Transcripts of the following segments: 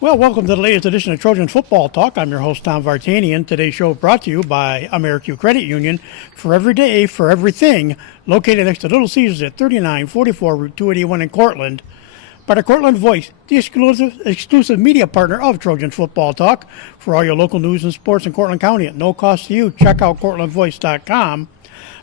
Well, welcome to the latest edition of Trojan Football Talk. I'm your host, Tom Vartanian. Today's show brought to you by AmeriQ Credit Union. For every day, for everything, located next to Little Caesars at 3944 Route 281 in Cortland. By the Cortland Voice, the exclusive media partner of Trojan Football Talk. For all your local news and sports in Cortland County at no cost to you, check out CortlandVoice.com.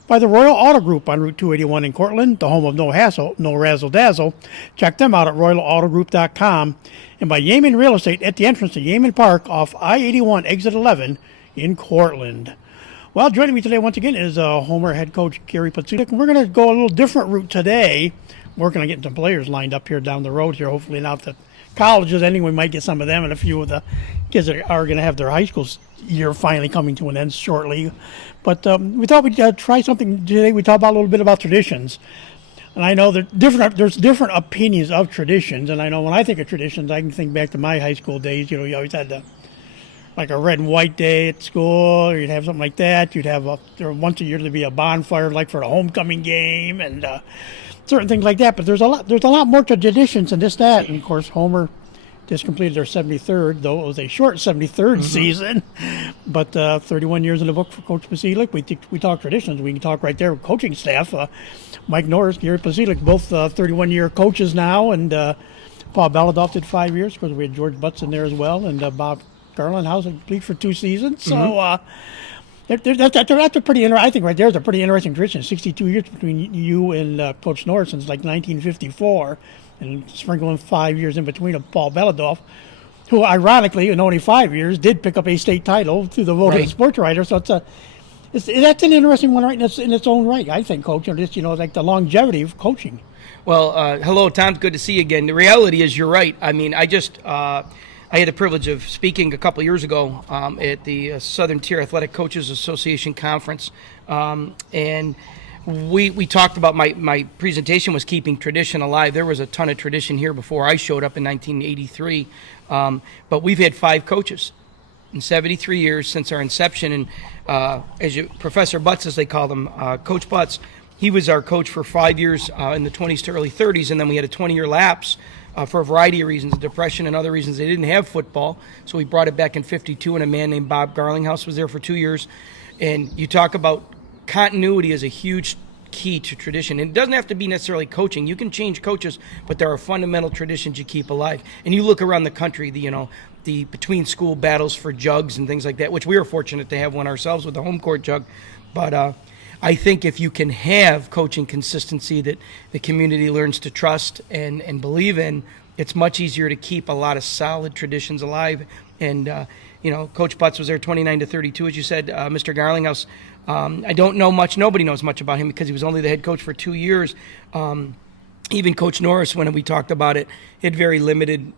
By the Royal Auto Group on Route 281 in Cortland, the home of no hassle, no razzle-dazzle. Check them out at RoyalAutoGroup.com. And by Yeaman Real Estate at the entrance to Yeaman Park off I-81 Exit 11 in Cortland. Well, joining me today once again is Homer head coach Gary Podsiedlik. And we're going to go a little different route today. Working on getting some players lined up here down the road here, hopefully not the colleges ending. We might get some of them and a few of the kids that are going to have their high school year finally coming to an end shortly. But we thought we'd try something today. We talk about a little bit about traditions. And I know that there's different opinions of traditions. And I know when I think of traditions, I can think back to my high school days. You know, you always had like a red and white day at school, or you'd have something like that. You'd have once a year there'd be a bonfire like for the homecoming game and certain things like that. But there's a lot more to traditions and that. And of course, Homer just completed their 73rd, though it was a short 73rd season. But 31 years in the book for Coach Podsiedlik. We talk traditions. We can talk right there with coaching staff. Mike Norris, Gary Podsiedlik, both 31-year coaches now. And Paul Baladoff did 5 years because we had George Butts in there as well. And Bob Garlandhouse complete for 2 seasons. So that's a pretty interesting. I think right there's a pretty interesting tradition. 62 years between you and Coach Norris since like 1954. And sprinkling 5 years in between of Paul Baladoff, who ironically in only 5 years did pick up a state title through the vote of the sports writer. So that's an interesting one right in its own right, I think, Coach. Like the longevity of coaching. Well, hello, Tom. Good to see you again. The reality is you're right. I mean, I had the privilege of speaking a couple years ago at the Southern Tier Athletic Coaches Association Conference, and we talked about my presentation was keeping tradition alive. There was a ton of tradition here before I showed up in 1983, but we've had 5 coaches in 73 years since our inception. And Professor Butts, as they call him, Coach Butts, he was our coach for 5 years in the 20s to early 30s, and then we had a 20-year lapse for a variety of reasons, depression and other reasons. They didn't have football, so we brought it back in 52, and a man named Bob Garlandhouse was there for 2 years. And you talk about continuity is a huge key to tradition. And it doesn't have to be necessarily coaching. You can change coaches, but there are fundamental traditions you keep alive. And you look around the country, the between school battles for jugs and things like that, which we are fortunate to have one ourselves with the home court jug. But I think if you can have coaching consistency that the community learns to trust and believe in, it's much easier to keep a lot of solid traditions alive. And Coach Butts was there 29 to 32, as you said. Mr. Garlinghouse, I don't know much. Nobody knows much about him because he was only the head coach for 2 years. Even Coach Norris, when we talked about it, had very limited,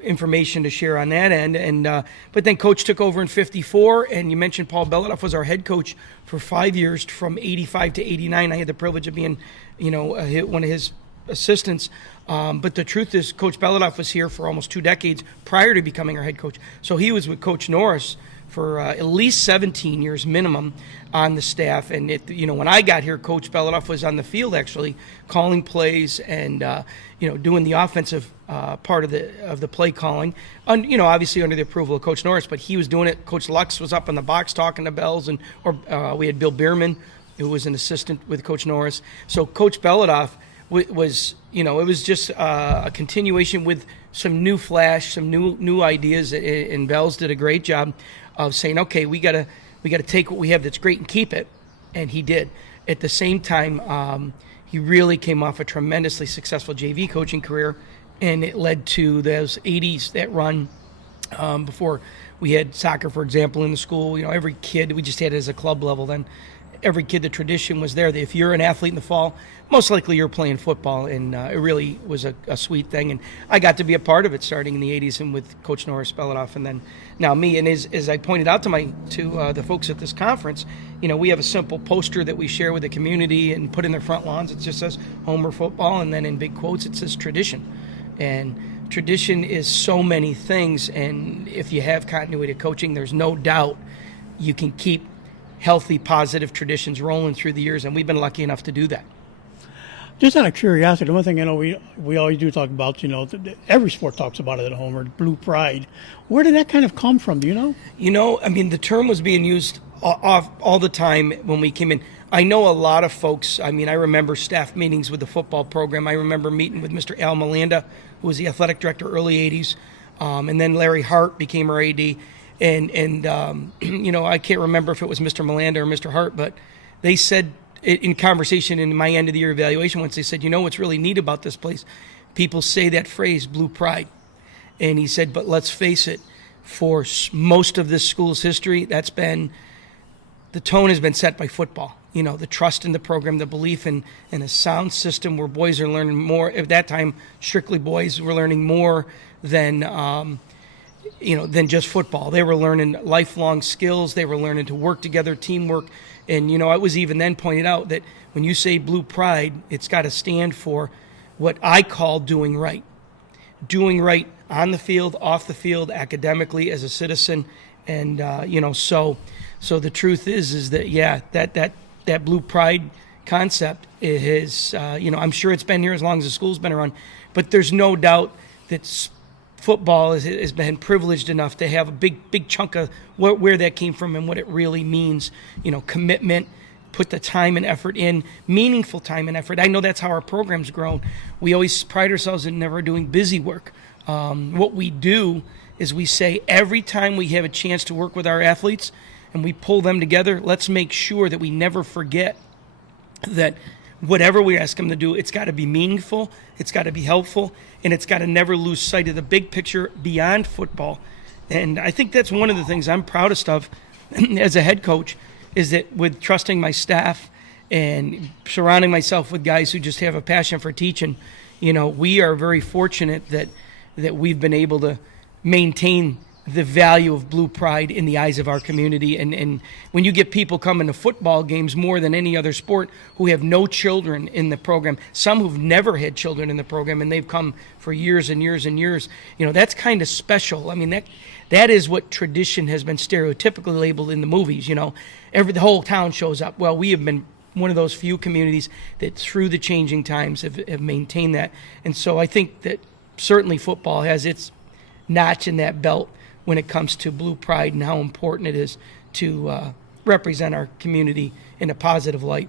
information to share on that end. And but then Coach took over in 54, and you mentioned Paul Baladoff was our head coach for 5 years, from 85 to 89. I had the privilege of being, one of his assistants. But the truth is, Coach Baladoff was here for almost 2 decades prior to becoming our head coach. So he was with Coach Norris for at least 17 years minimum on the staff. And when I got here, Coach Baladoff was on the field actually calling plays and doing the offensive part of the play calling, obviously under the approval of Coach Norris. But he was doing it. Coach Lux was up in the box talking to bells, we had Bill Bierman, who was an assistant with Coach Norris. So Coach Baladoff was it was just a continuation with some new flash, some new ideas, and Bells did a great job of saying, okay, we gotta take what we have that's great and keep it, and he did. At the same time, he really came off a tremendously successful JV coaching career, and it led to those 80s, that run before we had soccer, for example, in the school. Every kid, we just had it as a club level then. Every kid, the tradition was there. If you're an athlete in the fall, most likely you're playing football, and it really was a sweet thing. And I got to be a part of it starting in the 80s and with Coach Norris Baladoff, and then now me. And as I pointed out to the folks at this conference, we have a simple poster that we share with the community and put in their front lawns. It just says Homer Football, and then in big quotes it says tradition. And tradition is so many things, and if you have continuity of coaching, there's no doubt you can keep healthy, positive traditions rolling through the years, and we've been lucky enough to do that. Just out of curiosity, the one thing I know we always do talk about, every sport talks about it at home, or blue pride. Where did that kind of come from? Do you know? I mean, the term was being used all the time when we came in. I know a lot of folks. I mean, I remember staff meetings with the football program. I remember meeting with Mr. Al Melanda, who was the athletic director early 80s. And then Larry Hart became our AD. And I can't remember if it was Mr. Melanda or Mr. Hart, but they said in conversation in my end of the year evaluation once, they said, what's really neat about this place? People say that phrase, blue pride. And he said, but let's face it, for most of this school's history, the tone has been set by football. The trust in the program, the belief in a sound system where boys are learning more. At that time, strictly boys were learning more than just football. They were learning lifelong skills. They were learning to work together, teamwork. And, it was even then pointed out that when you say blue pride, it's got to stand for what I call doing right. Doing right on the field, off the field, academically, as a citizen. And, so the truth is that that blue pride concept is, I'm sure it's been here as long as the school's been around. But there's no doubt that football has been privileged enough to have a big chunk of where that came from and what it really means. Commitment, put the time and effort in, meaningful time and effort. I know that's how our program's grown. We always pride ourselves in never doing busy work. What we do is we say every time we have a chance to work with our athletes and we pull them together, let's make sure that we never forget that whatever we ask them to do, it's got to be meaningful, it's got to be helpful, and it's got to never lose sight of the big picture beyond football. And I think that's one of the things I'm proudest of as a head coach, is that with trusting my staff and surrounding myself with guys who just have a passion for teaching, we are very fortunate that we've been able to maintain the value of blue pride in the eyes of our community. And when you get people coming to football games more than any other sport who have no children in the program, some who've never had children in the program, and they've come for years and years and years, that's kind of special. I mean, that is what tradition has been stereotypically labeled in the movies. The whole town shows up. Well, we have been one of those few communities that through the changing times have maintained that. And so I think that certainly football has its notch in that belt when it comes to blue pride and how important it is to represent our community in a positive light.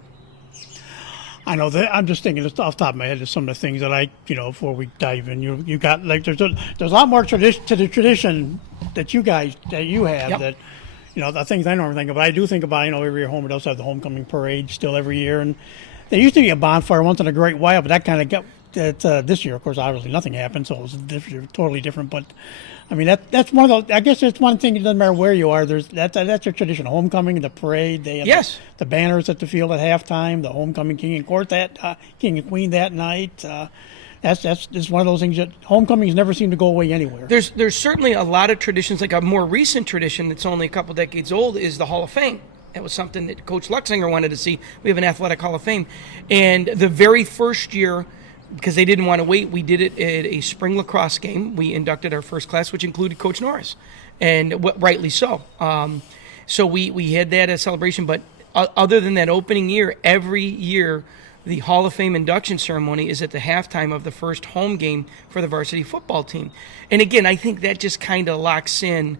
I know that. I'm just thinking, just off the top of my head, of some of the things that before we dive in, you got there's a lot more tradition to the tradition that you have. Yep. That the things I normally think about. I do think about every year home does have the homecoming parade still every year, and there used to be a bonfire once in a great while, but that kind of got. This year, of course, obviously nothing happened, so it was totally different. But I mean, that's one of those. I guess it's one thing. It doesn't matter where you are. That's a tradition. Homecoming, the parade. They have the banners at the field at halftime. The homecoming king and king and queen that night. That's just one of those things that homecomings never seem to go away anywhere. There's certainly a lot of traditions. Like a more recent tradition that's only a couple decades old is the Hall of Fame. That was something that Coach Luxinger wanted to see. We have an athletic Hall of Fame, and the very first year, because they didn't want to wait, we did it at a spring lacrosse game. We inducted our first class, which included Coach Norris, and rightly so. So we had that as a celebration. But other than that opening year, every year the Hall of Fame induction ceremony is at the halftime of the first home game for the varsity football team. And again, I think that just kind of locks in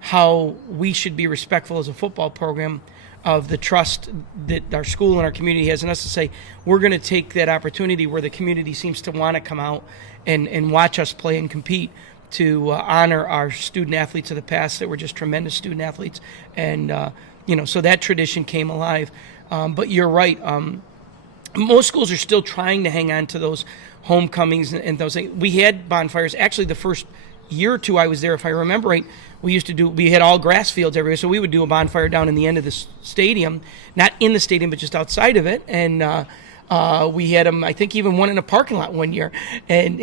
how we should be respectful as a football program of the trust that our school and our community has in us to say, we're going to take that opportunity where the community seems to want to come out and watch us play and compete to honor our student athletes of the past that were just tremendous student athletes. And, so that tradition came alive. But you're right. Most schools are still trying to hang on to those homecomings and those things. We had bonfires. Actually, the first year or two I was there, if I remember right, we had all grass fields everywhere, so we would do a bonfire down in the end of the stadium, not in the stadium, but just outside of it. And we had them, I think, even one in a parking lot one year. And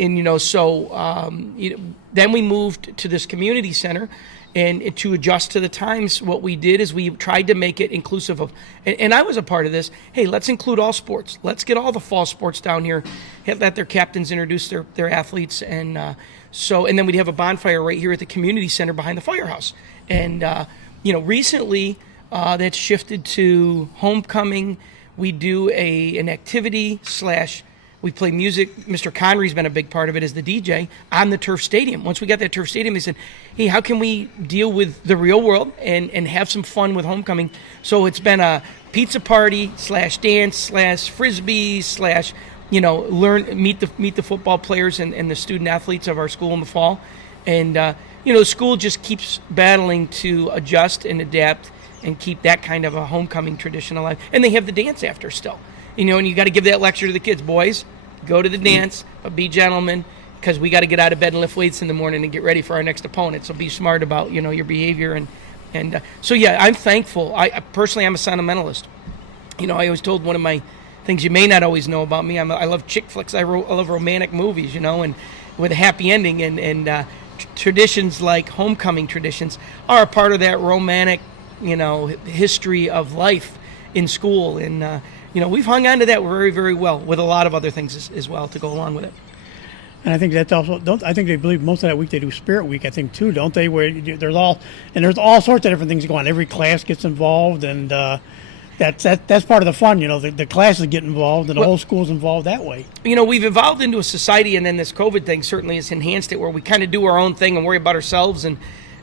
then we moved to this community center, and to adjust to the times, what we did is we tried to make it inclusive of, and I was a part of this, hey, let's include all sports. Let's get all the fall sports down here, let their captains introduce their athletes, and then we'd have a bonfire right here at the community center behind the firehouse. And, recently that's shifted to homecoming. We do an activity / We play music. Mr. Connery's been a big part of it as the DJ on the turf stadium. Once we got that turf stadium, they said, hey, how can we deal with the real world and have some fun with homecoming? So it's been a pizza party / dance / frisbee / meet the football players and the student athletes of our school in the fall. And, the school just keeps battling to adjust and adapt and keep that kind of a homecoming tradition alive. And they have the dance after still. And you got to give that lecture to the kids. Boys, go to the dance, but be gentlemen, because we got to get out of bed and lift weights in the morning and get ready for our next opponent. So be smart about, your behavior. And so, yeah, I'm thankful. I personally, I'm a sentimentalist. I always told one of my things you may not always know about me. I love chick flicks. I love romantic movies, and with a happy ending. And traditions like homecoming traditions are a part of that romantic, history of life in school. And, we've hung on to that very, very well with a lot of other things as well to go along with it. And I think that's also, I think they believe most of that week they do Spirit Week, I think, too, don't they? Where there's all sorts of different things going on. Every class gets involved, and that's part of the fun. The classes get involved, and the whole school's involved that way. We've evolved into a society, and then this COVID thing certainly has enhanced it, where we kind of do our own thing and worry about ourselves. And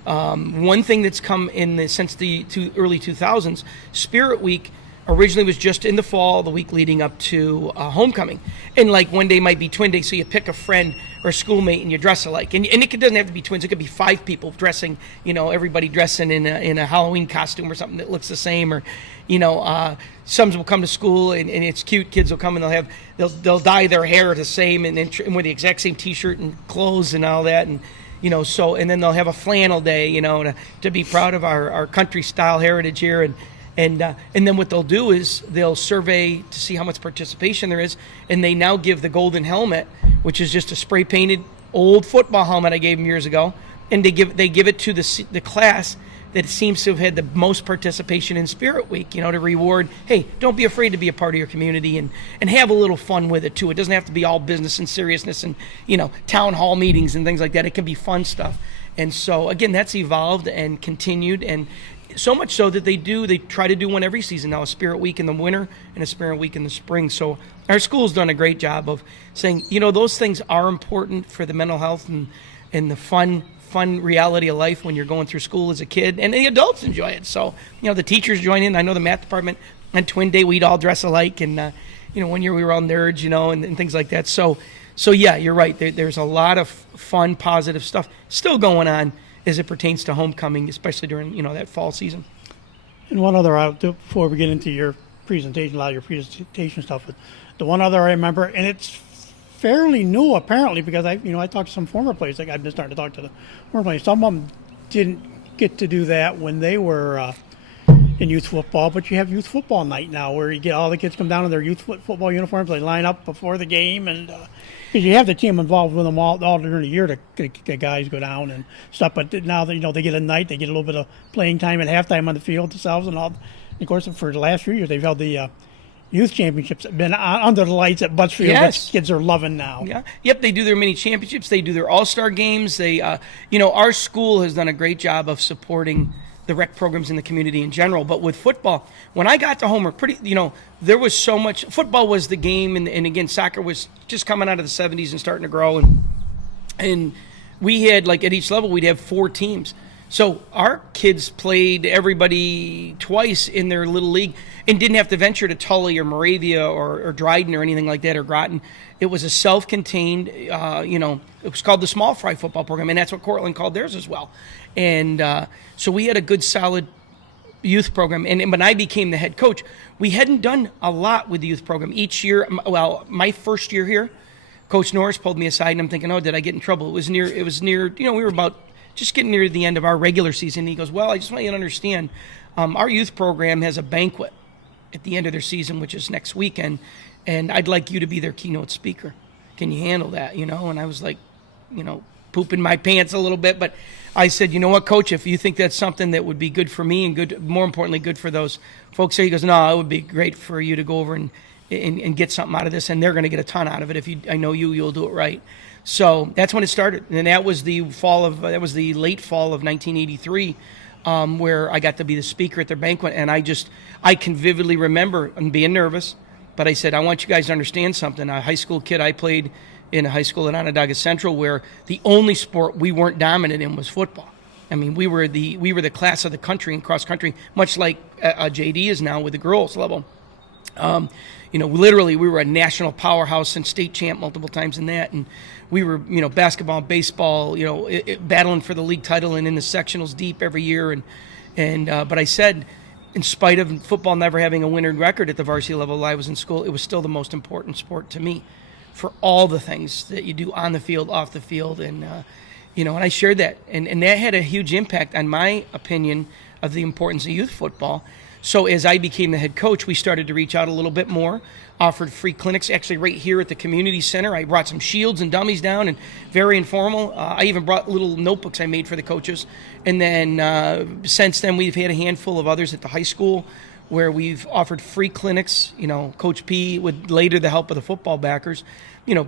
one thing that's come since the early 2000s, Spirit Week originally was just in the fall, the week leading up to homecoming. And like one day might be twin day, so you pick a friend or a schoolmate and you dress alike. And it doesn't have to be twins, it could be 5 people dressing, everybody dressing in a Halloween costume or something that looks the same. Or, some will come to school and it's cute, kids will come and they'll dye their hair the same and with the exact same t-shirt and clothes and all that. And, and then they'll have a flannel day, to be proud of our country style heritage here. And then what they'll do is they'll survey to see how much participation there is, and they now give the golden helmet, which is just a spray painted old football helmet I gave them years ago, and they give it to the class that seems to have had the most participation in Spirit Week, to reward. Hey, don't be afraid to be a part of your community and have a little fun with it too. It doesn't have to be all business and seriousness and town hall meetings and things like that. It can be fun stuff. And so again, that's evolved and continued, and so much so that they try to do one every season now, a Spirit Week in the winter and a Spirit Week in the spring. So our school's done a great job of saying, those things are important for the mental health and the fun reality of life when you're going through school as a kid, and the adults enjoy it. So, the teachers join in. I know the math department on Twin Day, we'd all dress alike, and, one year we were all nerds, and things like that. So yeah, you're right. There's a lot of fun, positive stuff still going on as it pertains to homecoming, especially during, that fall season. And one other, before we get into your presentation, a lot of your presentation stuff, but the one other I remember, and it's fairly new apparently, because I talked to some former players. Like I've been starting to talk to the former players. Some of them didn't get to do that when they were in youth football, but you have youth football night now, where you get all the kids come down in their youth football uniforms. They line up before the game, and because you have the team involved with them all during the year to get guys go down and stuff. But now they get a night, they get a little bit of playing time at halftime on the field themselves, and all. And of course, for the last few years, they've held the youth championships. Been under the lights at Buttsfield, yes. Which kids are loving now. Yeah, yep. They do their mini championships. They do their all-star games. They, our school has done a great job of supporting the rec programs in the community in general. But with football, when I got to Homer, there was so much. Football was the game, and again, soccer was just coming out of the 70s and starting to grow. And we had, like, at each level, we'd have 4 teams. So our kids played everybody twice in their little league and didn't have to venture to Tully or Moravia or Dryden or anything like that, or Groton. It was a self-contained, it was called the Small Fry Football Program, and that's what Cortland called theirs as well. And so we had a good, solid youth program. And when I became the head coach, we hadn't done a lot with the youth program. Each year, my first year here, Coach Norris pulled me aside, and I'm thinking, did I get in trouble? It was near, we were about just getting near the end of our regular season. And he goes, well, I just want you to understand, our youth program has a banquet at the end of their season, which is next weekend, and I'd like you to be their keynote speaker. Can you handle that? And I was like, pooping my pants a little bit, but I said, you know what, Coach, if you think that's something that would be good for me and good, more importantly, good for those folks there, he goes, no, it would be great for you to go over and get something out of this, and they're going to get a ton out of it. I know you'll do it right. So that's when it started, and that was the late fall of 1983, where I got to be the speaker at their banquet, and I can vividly remember being nervous, But I said, I want you guys to understand something. A high school kid, I played in a high school at Onondaga Central where the only sport we weren't dominant in was football. I mean, we were the class of the country in cross country, much like JD is now with the girls level. Literally, we were a national powerhouse and state champ multiple times in that, and we were, basketball, baseball, battling for the league title and in the sectionals deep every year. But I said, in spite of football never having a winning record at the varsity level while I was in school, it was still the most important sport to me for all the things that you do on the field, off the field, and I shared that, and that had a huge impact on my opinion of the importance of youth football. So as I became the head coach, we started to reach out a little bit more, offered free clinics, actually right here at the community center. I brought some shields and dummies down, and very informal. I even brought little notebooks I made for the coaches. And then since then, we've had a handful of others at the high school where we've offered free clinics. Coach P, with later the help of the football backers,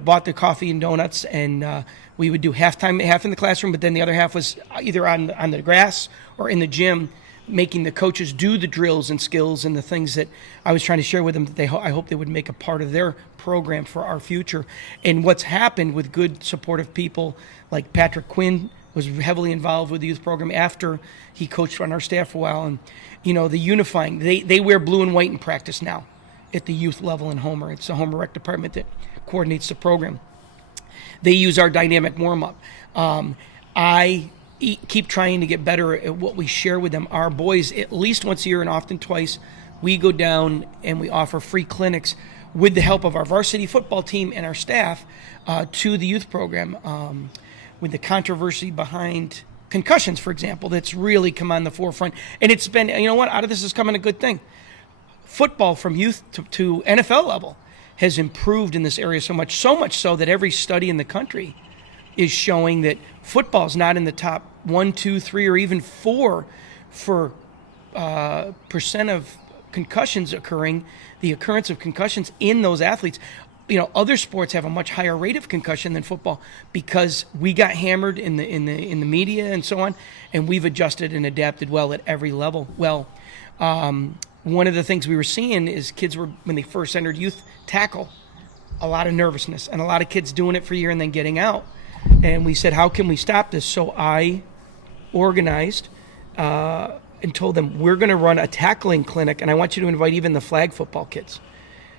bought the coffee and donuts, and we would do half in the classroom, but then the other half was either on the grass or in the gym, making the coaches do the drills and skills and the things that I was trying to share with them that I hope they would make a part of their program for our future. And what's happened with good supportive people like Patrick Quinn was heavily involved with the youth program after he coached on our staff for a while. And, the unifying, they wear blue and white in practice now at the youth level in Homer. It's the Homer Rec department that coordinates the program. They use our dynamic warm-up. I keep trying to get better at what we share with them. Our boys, at least once a year and often twice, we go down and we offer free clinics with the help of our varsity football team and our staff to the youth program. With the controversy behind concussions, for example, that's really come on the forefront. And it's been, out of this is coming a good thing. Football from youth to NFL level has improved in this area so much so that every study in the country is showing that football is not in the top 1, 2, 3, or even 4 for percent of concussions occurring, the occurrence of concussions in those athletes. Other sports have a much higher rate of concussion than football because we got hammered in the media and so on, and we've adjusted and adapted well at every level. Well, one of the things we were seeing is kids were, when they first entered youth tackle, a lot of nervousness and a lot of kids doing it for a year and then getting out. And we said, how can we stop this? So I organized and told them, we're going to run a tackling clinic, and I want you to invite even the flag football kids.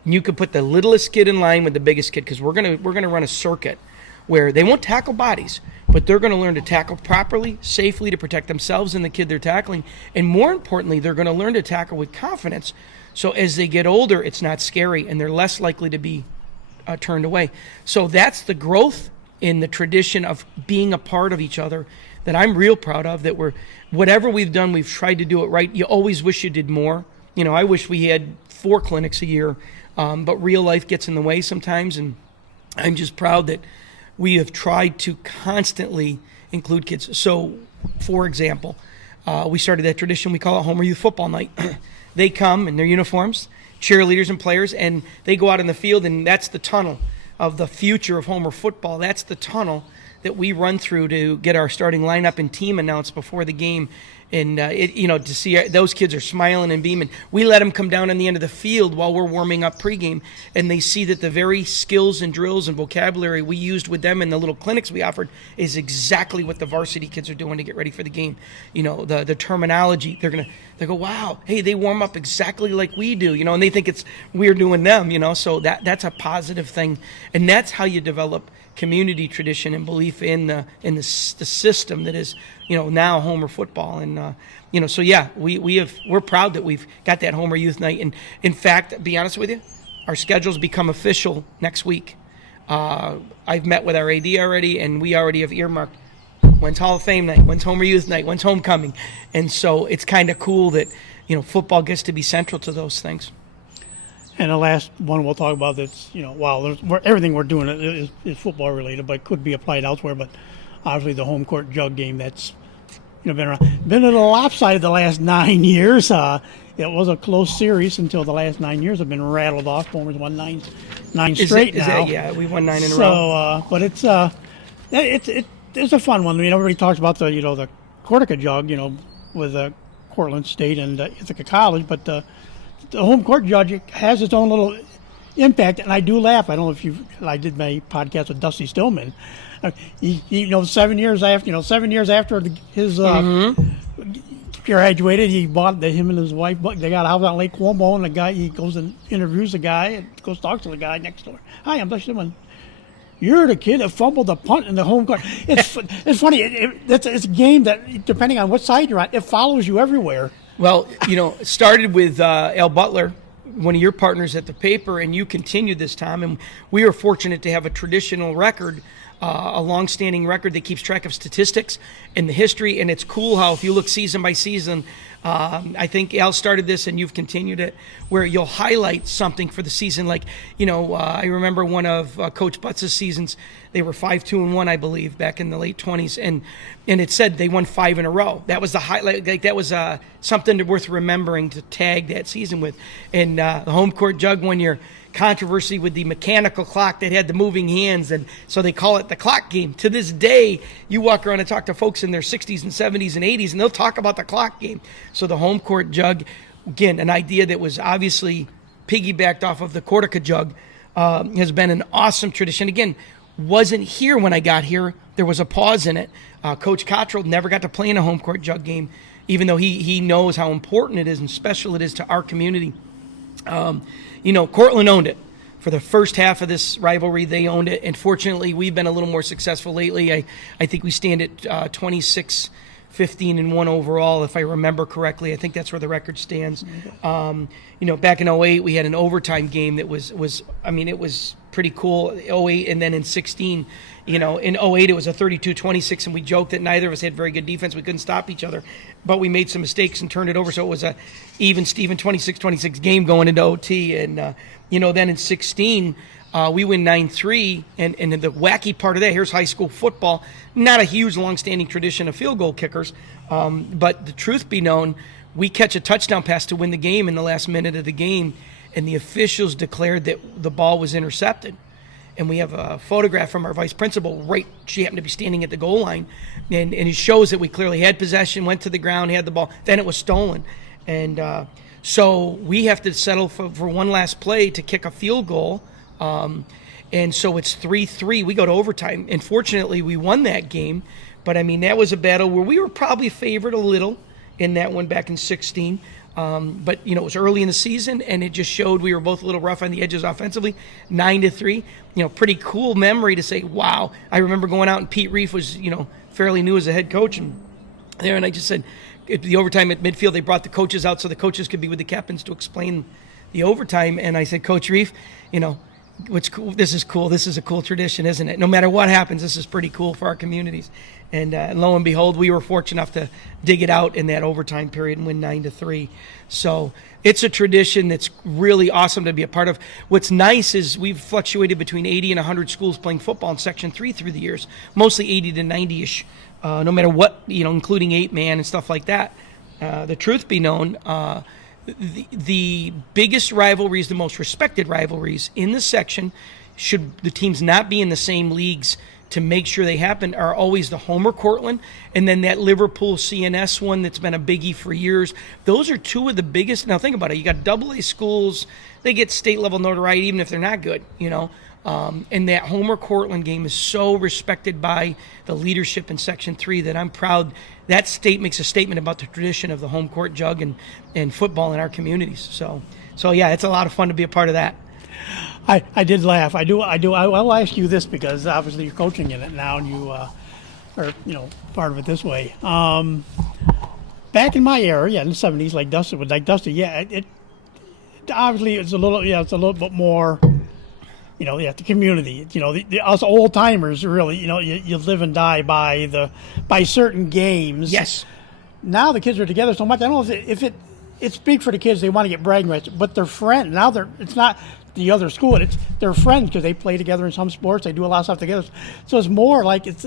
And you could put the littlest kid in line with the biggest kid, because we're going to run a circuit where they won't tackle bodies, but they're going to learn to tackle properly, safely, to protect themselves and the kid they're tackling. And more importantly, they're going to learn to tackle with confidence. So as they get older, it's not scary, and they're less likely to be turned away. So that's the growth in the tradition of being a part of each other that I'm real proud of, that whatever we've done, we've tried to do it right. You always wish you did more. I wish we had 4 clinics a year, but real life gets in the way sometimes, and I'm just proud that we have tried to constantly include kids. So, for example, we started that tradition, we call it Homer Youth Football Night. They come in their uniforms, cheerleaders and players, and they go out in the field, and that's the tunnel of the future of Homer football. That's the tunnel that we run through to get our starting lineup and team announced before the game. And, to see those kids are smiling and beaming. We let them come down on the end of the field while we're warming up pregame, and they see that the very skills and drills and vocabulary we used with them in the little clinics we offered is exactly what the varsity kids are doing to get ready for the game. The terminology, they go, wow, hey, they warm up exactly like we do, and they think we're doing them, so that's a positive thing. And that's how you develop community tradition and belief in the system that is now Homer football. And so yeah, we're proud that we've got that Homer Youth Night. And in fact, to be honest with you, our schedules become official next week. I've met with our AD already, and we already have earmarked when's Hall of Fame night, when's Homer Youth Night, when's homecoming. And so it's kind of cool that football gets to be central to those things. And the last one we'll talk about that's, everything we're doing is football related, but could be applied elsewhere. But obviously the home court jug game that's been around. Been a little lopsided the last 9 years. It was a close series until the last 9 years have been rattled off. Homer's won nine straight now. Yeah, we won 9 in a row. But it's a fun one. Everybody talks about the the Cortica jug, with Cortland State and Ithaca College, but the home court judge has its own little impact. And I do laugh. I don't know if I did my podcast with Dusty Stillman. He 7 years after, his graduated, he bought him and his wife. They got a house on Lake Como, and the guy, he goes and interviews the guy and goes talk to the guy next door. Hi, I'm Dusty Stillman. You're the kid that fumbled the punt in the home court. It's funny. It's a game that, depending on what side you're on, it follows you everywhere. Well, it started with Al Butler, one of your partners at the paper, and you continued this, Tom. And we are fortunate to have a traditional record, a long-standing record that keeps track of statistics and the history. And it's cool how, if you look season by season, I think Al started this and you've continued it, where you'll highlight something for the season. Like, I remember one of Coach Butts' seasons, they were 5-2-1, I believe, back in the late 20s. And it said they won 5 in a row. That was the highlight. Like, that was something worth remembering to tag that season with. And the home court jug one year, controversy with the mechanical clock that had the moving hands, and so they call it the clock game. To this day, you walk around and talk to folks in their 60s and 70s and 80s, and they'll talk about the clock game. So the home court jug, again, an idea that was obviously piggybacked off of the Cortica jug, has been an awesome tradition. Again, wasn't here when I got here. There was a pause in it. Coach Cottrell never got to play in a home court jug game, even though he knows how important it is and special it is to our community. Cortland owned it. For the first half of this rivalry, they owned it. And fortunately, we've been a little more successful lately. I think we stand at 26-15-1 overall, if I remember correctly. I think that's where the record stands. Back in 08, we had an overtime game that was it was pretty cool. 08, and then in 16, in 08, it was a 32-26, and we joked that neither of us had very good defense. We couldn't stop each other, but we made some mistakes and turned it over. So it was a even Steven 26-26 game going into OT. And, then in 16, we win 9-3. And the wacky part of that, here's high school football, not a huge long-standing tradition of field goal kickers. But the truth be known, we catch a touchdown pass to win the game in the last minute of the game, and the officials declared that the ball was intercepted. And we have a photograph from our vice principal. She happened to be standing at the goal line, and it shows that we clearly had possession, went to the ground, had the ball. Then it was stolen. And so we have to settle for one last play to kick a field goal. And so it's 3-3. We go to overtime. And fortunately, we won that game. But, that was a battle where we were probably favored a little in that one back in 16. But, it was early in the season, and it just showed we were both a little rough on the edges offensively. 9-3, pretty cool memory to say, wow. I remember going out, and Pete Reef was, fairly new as a head coach. And I just said, at the overtime at midfield, they brought the coaches out so the coaches could be with the captains to explain the overtime. And I said, Coach Reef, what's cool? This is cool. This is a cool tradition, isn't it? No matter what happens, this is pretty cool for our communities. And lo and behold, we were fortunate enough to dig it out in that overtime period and win 9-3. So it's a tradition that's really awesome to be a part of. What's nice is we've fluctuated between 80 and 100 schools playing football in Section 3 through the years, mostly 80 to 90-ish, no matter what, including 8-man and stuff like that. The truth be known, the biggest rivalries, the most respected rivalries in the section, should the teams not be in the same leagues to make sure they happen, are always the Homer Cortland and then that Liverpool CNS one that's been a biggie for years. Those are two of the biggest. Now think about it. You got AA schools, they get state level notoriety even if they're not good, and that Homer Cortland game is so respected by the leadership in Section 3 that I'm proud that state makes a statement about the tradition of the home court jug and football in our communities. So yeah, it's a lot of fun to be a part of that. I did laugh. I do. I'll ask you this because obviously you're coaching in it now, and you are part of it this way. Back in my era, in the '70s, like Dusty, it obviously it's a little bit more. The community. Us old timers really. You live and die by certain games. Yes. Now the kids are together so much. I don't know if it's big for the kids. They want to get bragging rights, but they're friends now. It's not the other school. It's they're friends because they play together in some sports. They do a lot of stuff together. So it's more like it's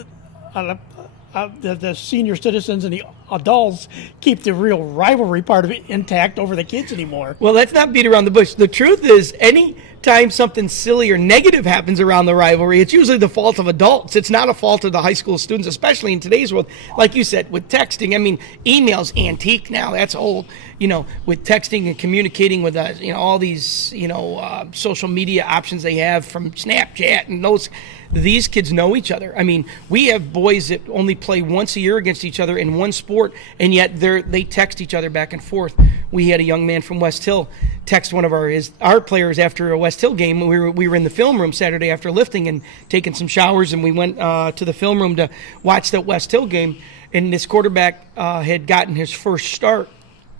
the senior citizens and the adults keep the real rivalry part of it intact over the kids anymore. Well, let's not beat around the bush. The truth is, any time something silly or negative happens around the rivalry, it's usually the fault of adults. It's not a fault of the high school students, especially in today's world. Like you said, with texting, I mean, email's antique now. That's old. With texting and communicating with all these, social media options they have from Snapchat and these kids know each other. I mean, we have boys that only play once a year against each other in one sport, and yet they text each other back and forth. We had a young man from West Hill text one of our players after a West Hill game. We were in the film room Saturday after lifting and taking some showers, and we went to the film room to watch that West Hill game. And this quarterback had gotten his first start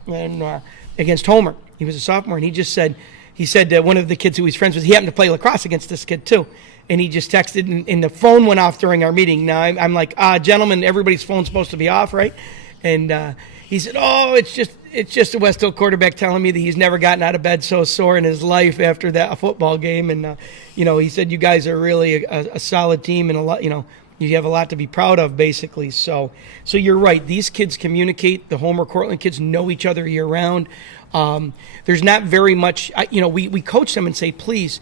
against Homer. He was a sophomore, and he said that one of the kids who he's friends with, he happened to play lacrosse against this kid too. And he just texted, and the phone went off during our meeting. Now, I'm like, gentlemen, everybody's phone's supposed to be off, right? And he said, it's just a West Hill quarterback telling me that he's never gotten out of bed so sore in his life after that football game. And, he said, you guys are really a solid team and a lot, you have a lot to be proud of, basically. So you're right. These kids communicate. The Homer Cortland kids know each other year round. There's not very much, we coach them and say, please,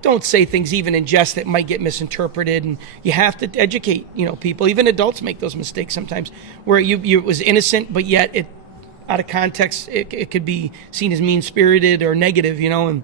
don't say things even in jest that might get misinterpreted. And you have to educate, people. Even adults make those mistakes sometimes where it was innocent, but yet it out of context, it could be seen as mean-spirited or negative, and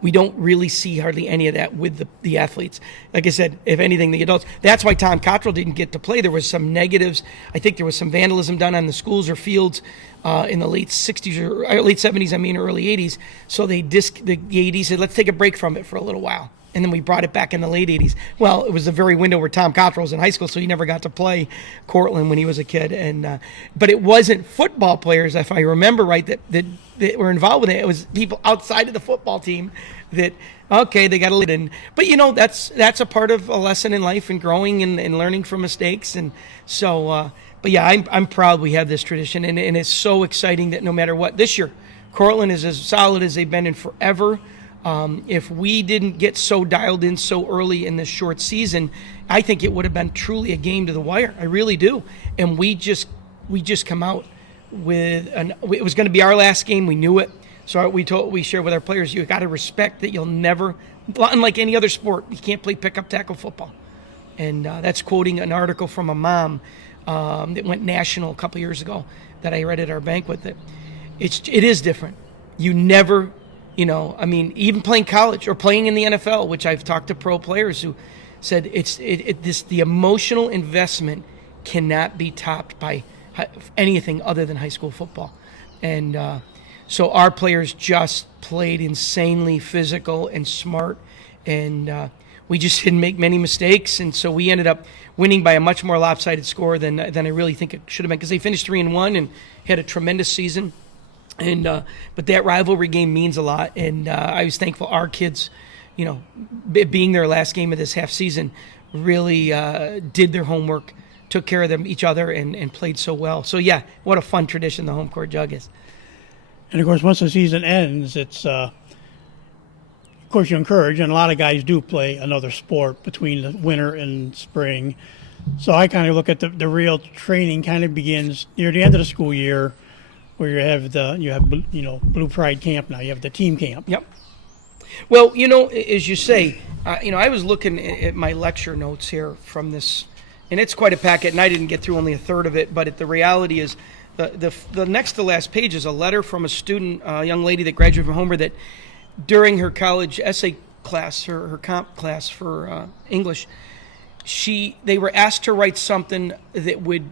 we don't really see hardly any of that with the athletes. Like I said, if anything, the adults. That's why Tom Cottrell didn't get to play. There was some negatives. I think there was some vandalism done on the schools or fields in the late 60s or late 70s, early 80s. So the AD said, let's take a break from it for a little while. And then we brought it back in the late 80s. Well, it was the very window where Tom Cottrell was in high school, so he never got to play Cortland when he was a kid. And but it wasn't football players, if I remember right, that were involved with it. It was people outside of the football team that, okay, they got to lead in. But, that's a part of a lesson in life and growing and learning from mistakes. And so, but yeah, I'm proud we have this tradition. And it's so exciting that no matter what, this year, Cortland is as solid as they've been in forever. If we didn't get so dialed in so early in this short season, I think it would have been truly a game to the wire. I really do. And we just come out with it was going to be our last game. We knew it. So we shared with our players, you got to respect that you'll never, unlike any other sport, you can't play pickup tackle football. And that's quoting an article from a mom that went national a couple years ago that I read at our banquet. That it is different. You never. Even playing college or playing in the NFL, which I've talked to pro players who said the emotional investment cannot be topped by anything other than high school football. And so our players just played insanely physical and smart, and we just didn't make many mistakes. And so we ended up winning by a much more lopsided score than I really think it should have been, because they finished 3-1 and had a tremendous season. And but that rivalry game means a lot, and I was thankful our kids, being their last game of this half season, really did their homework, took care of each other, and played so well. So yeah, what a fun tradition the home court jug is. And of course, once the season ends, it's of course you encourage, and a lot of guys do play another sport between the winter and spring. So I kind of look at the real training kind of begins near the end of the school year, where you have Blue Pride camp now. You have the team camp. Yep. Well, as you say, I was looking at my lecture notes here from this, and it's quite a packet, and I didn't get through only a third of it. But the reality is, the next to last page is a letter from a student, a young lady that graduated from Homer, that during her college essay class, her comp class for English, they were asked to write something that would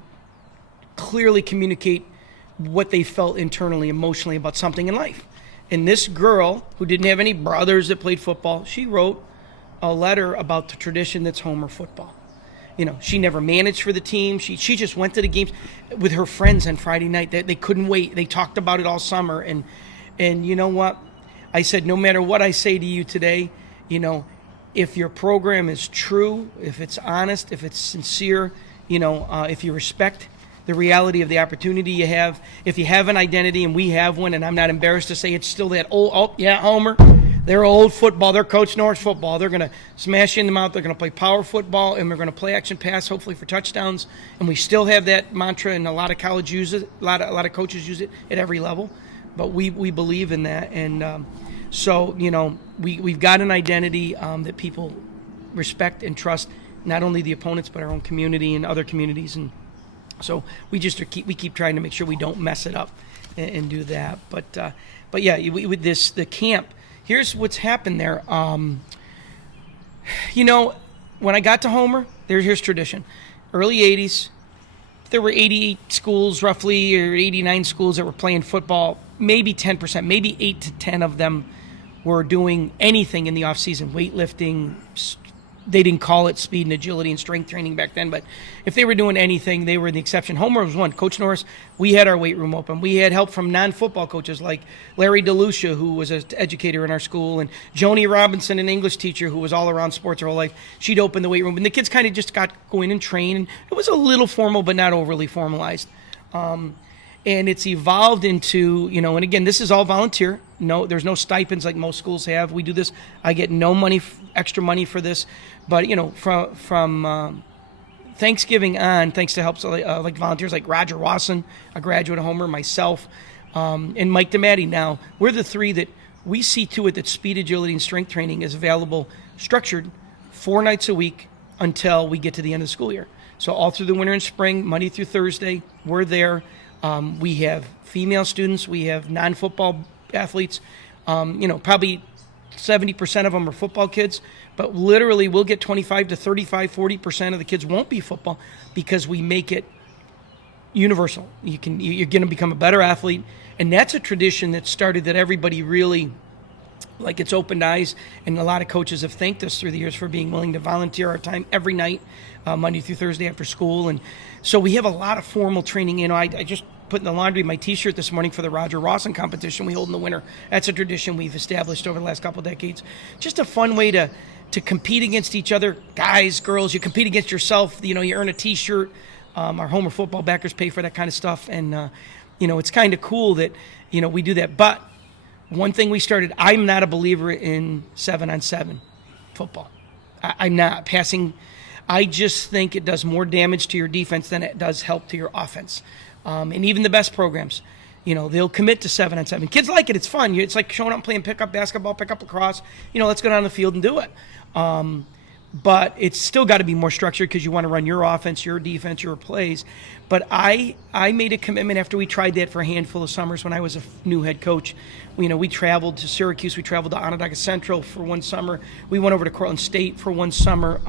clearly communicate what they felt internally, emotionally about something in life. And this girl, who didn't have any brothers that played football, she wrote a letter about the tradition that's Homer football. She never managed for the team. She just went to the games with her friends on Friday night. They couldn't wait. They talked about it all summer. And you know what? I said, no matter what I say to you today, if your program is true, if it's honest, if it's sincere, if you respect the reality of the opportunity you have, if you have an identity, and we have one, and I'm not embarrassed to say it's still that old, Homer, They're old football. They're Coach Norris football. They're going to smash in the mouth. They're going to play power football, and we're going to play action pass, hopefully for touchdowns. And we still have that mantra, and a lot of college use it. A lot of coaches use it at every level. But we believe in that. And so, we've got an identity that people respect and trust, not only the opponents, but our own community and other communities. And so we keep trying to make sure we don't mess it up and do that. But yeah, with the camp, here's what's happened there. When I got to Homer, here's tradition. Early 80s, there were 88 schools roughly, or 89 schools that were playing football. Maybe 10%, maybe 8 to 10 of them were doing anything in the off season, weightlifting. They didn't call it speed and agility and strength training back then, but if they were doing anything, they were the exception. Homer was one. Coach Norris, we had our weight room open. We had help from non-football coaches like Larry DeLucia, who was an educator in our school, and Joni Robinson, an English teacher who was all around sports her whole life. She'd open the weight room, and the kids kind of just got to go in and train. And it was a little formal, but not overly formalized. And it's evolved into, and again, this is all volunteer. No, there's no stipends like most schools have. We do this. I get no money, extra money for this. But, from Thanksgiving on, thanks to help like volunteers like Roger Wasson, a graduate of Homer, myself, and Mike DeMatti now, we're the three that we see to it that speed, agility, and strength training is available, structured 4 nights a week until we get to the end of the school year. So all through the winter and spring, Monday through Thursday, we're there. We have female students. We have non-football athletes. Probably 70% of them are football kids, but literally we'll get 25 to 35, 40% of the kids won't be football because we make it universal. You're going to become a better athlete, and that's a tradition that started that everybody really, it's opened eyes, and a lot of coaches have thanked us through the years for being willing to volunteer our time every night, Monday through Thursday after school. And so we have a lot of formal training. I just put in the laundry my T-shirt this morning for the Roger Rawson competition we hold in the winter. That's a tradition we've established over the last couple of decades. Just a fun way to compete against each other, guys, girls. You compete against yourself. You earn a T-shirt. Our Homer football backers pay for that kind of stuff, and it's kind of cool that we do that. But one thing we started, I'm not a believer in 7-on-7 football. I'm not passing. I just think it does more damage to your defense than it does help to your offense. And even the best programs, they'll commit to 7-on-7. Kids like it. It's fun. It's like showing up and playing pickup basketball, pick-up lacrosse. Let's go down the field and do it. But it's still got to be more structured because you want to run your offense, your defense, your plays. But I made a commitment after we tried that for a handful of summers when I was a new head coach. We traveled to Syracuse. We traveled to Onondaga Central for one summer. We went over to Cortland State for one summer.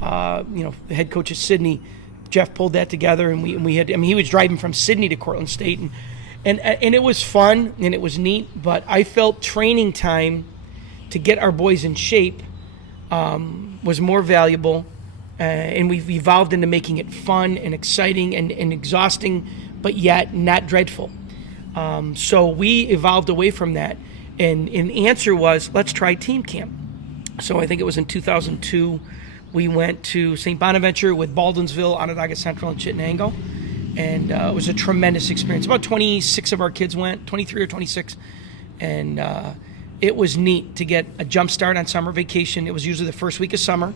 The head coach at Sydney, Jeff, pulled that together, and we had. He was driving from Sydney to Cortland State, and it was fun and it was neat. But I felt training time to get our boys in shape was more valuable, and we've evolved into making it fun and exciting and exhausting, but yet not dreadful. So we evolved away from that, and the answer was, let's try team camp. So I think it was in 2002, we went to St. Bonaventure with Baldwinsville, Onondaga Central, and Chittenango, and it was a tremendous experience. About 26 of our kids went, 23 or 26, and it was neat to get a jump start on summer vacation. It was usually the first week of summer.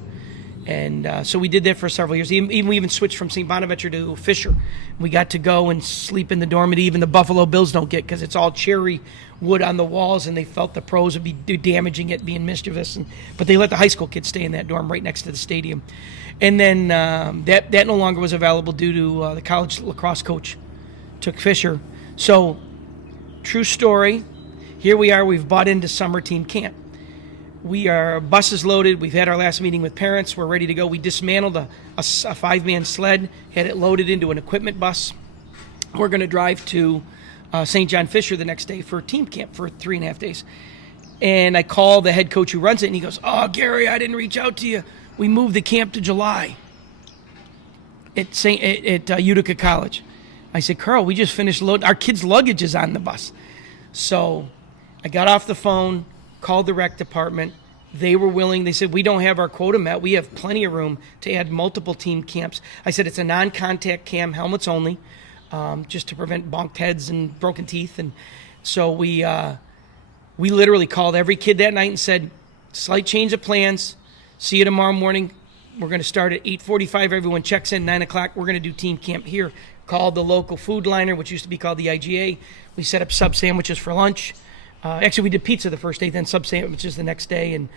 And so we did that for several years. We even switched from St. Bonaventure to Fisher. We got to go and sleep in the dorm that even the Buffalo Bills don't get because it's all cherry wood on the walls, and they felt the pros would be damaging it, being mischievous. But they let the high school kids stay in that dorm right next to the stadium. And then that no longer was available due to the college lacrosse coach took Fisher. So, true story. Here we are. We've bought into summer team camp. Our bus is loaded. We've had our last meeting with parents. We're ready to go. We dismantled a 5-man sled, had it loaded into an equipment bus. We're going to drive to St. John Fisher the next day for team camp for 3.5 days. And I call the head coach who runs it, and he goes, "Oh, Gary, I didn't reach out to you. We moved the camp to July at Utica College." I said, "Carl, we just finished loading. Our kids' luggage is on the bus." So I got off the phone, called the rec department. They were willing. They said, "We don't have our quota met. We have plenty of room to add multiple team camps." I said, "It's a non-contact cam, helmets only, just to prevent bonked heads and broken teeth." And so we we literally called every kid that night and said, slight change of plans. See you tomorrow morning. We're going to start at 8:45. Everyone checks in, 9 o'clock. We're going to do team camp here. Called the local food liner, which used to be called the IGA. We set up sub sandwiches for lunch. Actually, we did pizza the first day, then sub sandwiches the next day. And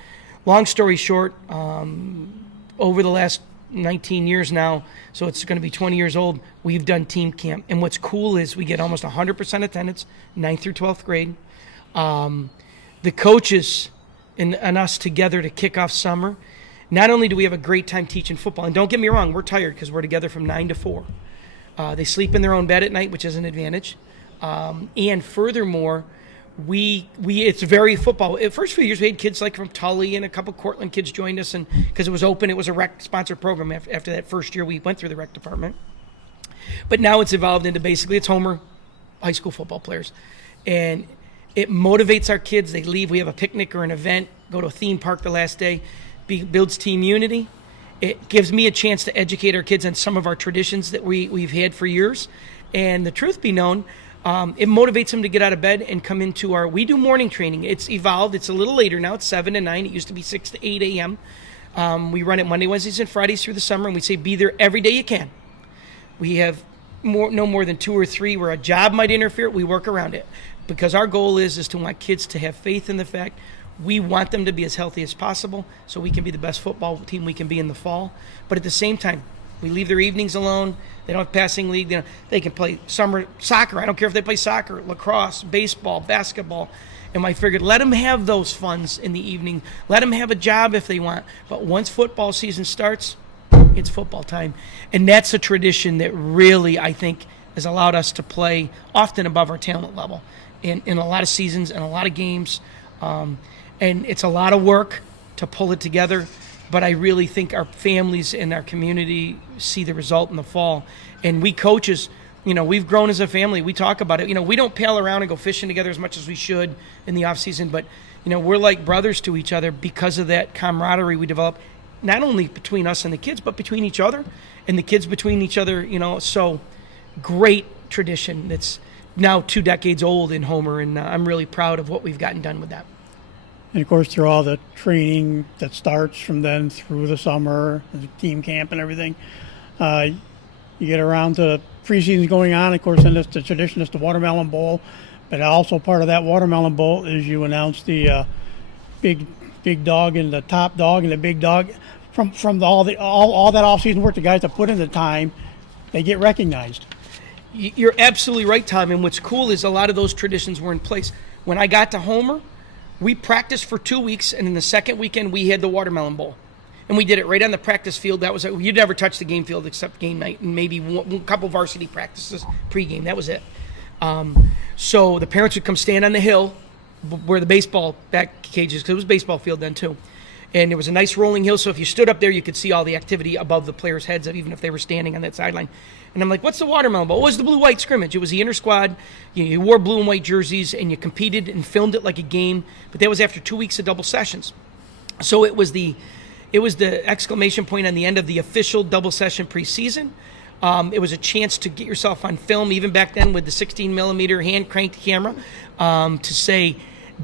long story short, over the last 19 years now, so it's going to be 20 years old, we've done team camp. And what's cool is we get almost 100% attendance, 9th through 12th grade. The coaches and us together to kick off summer. Not only do we have a great time teaching football, and don't get me wrong, we're tired because we're together from 9 to 4. They sleep in their own bed at night, which is an advantage. And furthermore, it's very football. The first few years, we had kids like from Tully, and a couple Cortland kids joined us, and because it was open, it was a rec sponsored program. After that first year, we went through the rec department. But now it's evolved into basically it's Homer high school football players, and it motivates our kids. They leave. We have a picnic or an event. Go to a theme park the last day. Builds team unity. It gives me a chance to educate our kids on some of our traditions that we've had for years. And the truth be known, it motivates them to get out of bed and come into we do morning training. It's evolved. It's a little later now. It's 7 to 9. It used to be 6 to 8 a.m. We run it Monday, Wednesdays, and Fridays through the summer, and we say be there every day you can. We have no more than 2 or 3 where a job might interfere. We work around it because our goal is to want kids to have faith in the fact we want them to be as healthy as possible so we can be the best football team we can be in the fall. But at the same time, we leave their evenings alone. They don't have passing league. They can play summer soccer. I don't care if they play soccer, lacrosse, baseball, basketball. And I figured let them have those funds in the evening. Let them have a job if they want. But once football season starts, it's football time. And that's a tradition that really, I think, has allowed us to play often above our talent level in a lot of seasons and a lot of games. And it's a lot of work to pull it together, but I really think our families and our community see the result in the fall. And we coaches, we've grown as a family. We talk about it. We don't pal around and go fishing together as much as we should in the off season, but we're like brothers to each other because of that camaraderie we develop, not only between us and the kids, but between each other and the kids between each other. So great tradition that's now 2 decades old in Homer, and I'm really proud of what we've gotten done with that. And of course, through all the training that starts from then through the summer, the team camp and everything, you get around to preseason going on. Of course, then the tradition is the Watermelon Bowl, but also part of that Watermelon Bowl is you announce the big dog and the top dog and the big dog. From all that off-season work, the guys that put in the time, they get recognized. You're absolutely right, Tom. And what's cool is a lot of those traditions were in place. When I got to Homer, we practiced for 2 weeks, and in the second weekend, we had the Watermelon Bowl. And we did it right on the practice field. That was it. You'd never touch the game field except game night and maybe a couple varsity practices pregame. That was it. So the parents would come stand on the hill where the baseball back cages, because it was a baseball field then too. And there was a nice rolling hill, so if you stood up there, you could see all the activity above the players' heads, even if they were standing on that sideline. And I'm like, what's the Watermelon Bowl? It was the blue-white scrimmage. It was the inter-squad. You wore blue and white jerseys, and you competed and filmed it like a game. But that was after 2 weeks of double sessions. So it was the exclamation point on the end of the official double session preseason. It was a chance to get yourself on film, even back then with the 16-millimeter hand-cranked camera, to say,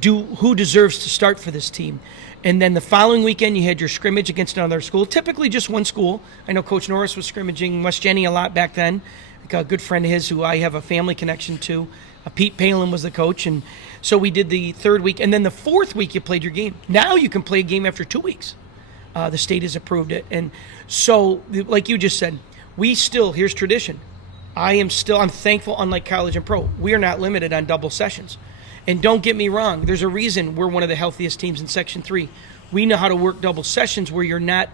who deserves to start for this team. And then the following weekend, you had your scrimmage against another school, typically just one school. I know Coach Norris was scrimmaging West Jenny a lot back then. A good friend of his who I have a family connection to. Pete Palin was the coach. And so we did the third week. And then the fourth week, you played your game. Now you can play a game after 2 weeks. The state has approved it. And so, like you just said, here's tradition. I'm thankful, unlike college and pro, we are not limited on double sessions. And don't get me wrong, there's a reason we're one of the healthiest teams in Section 3. We know how to work double sessions where you're not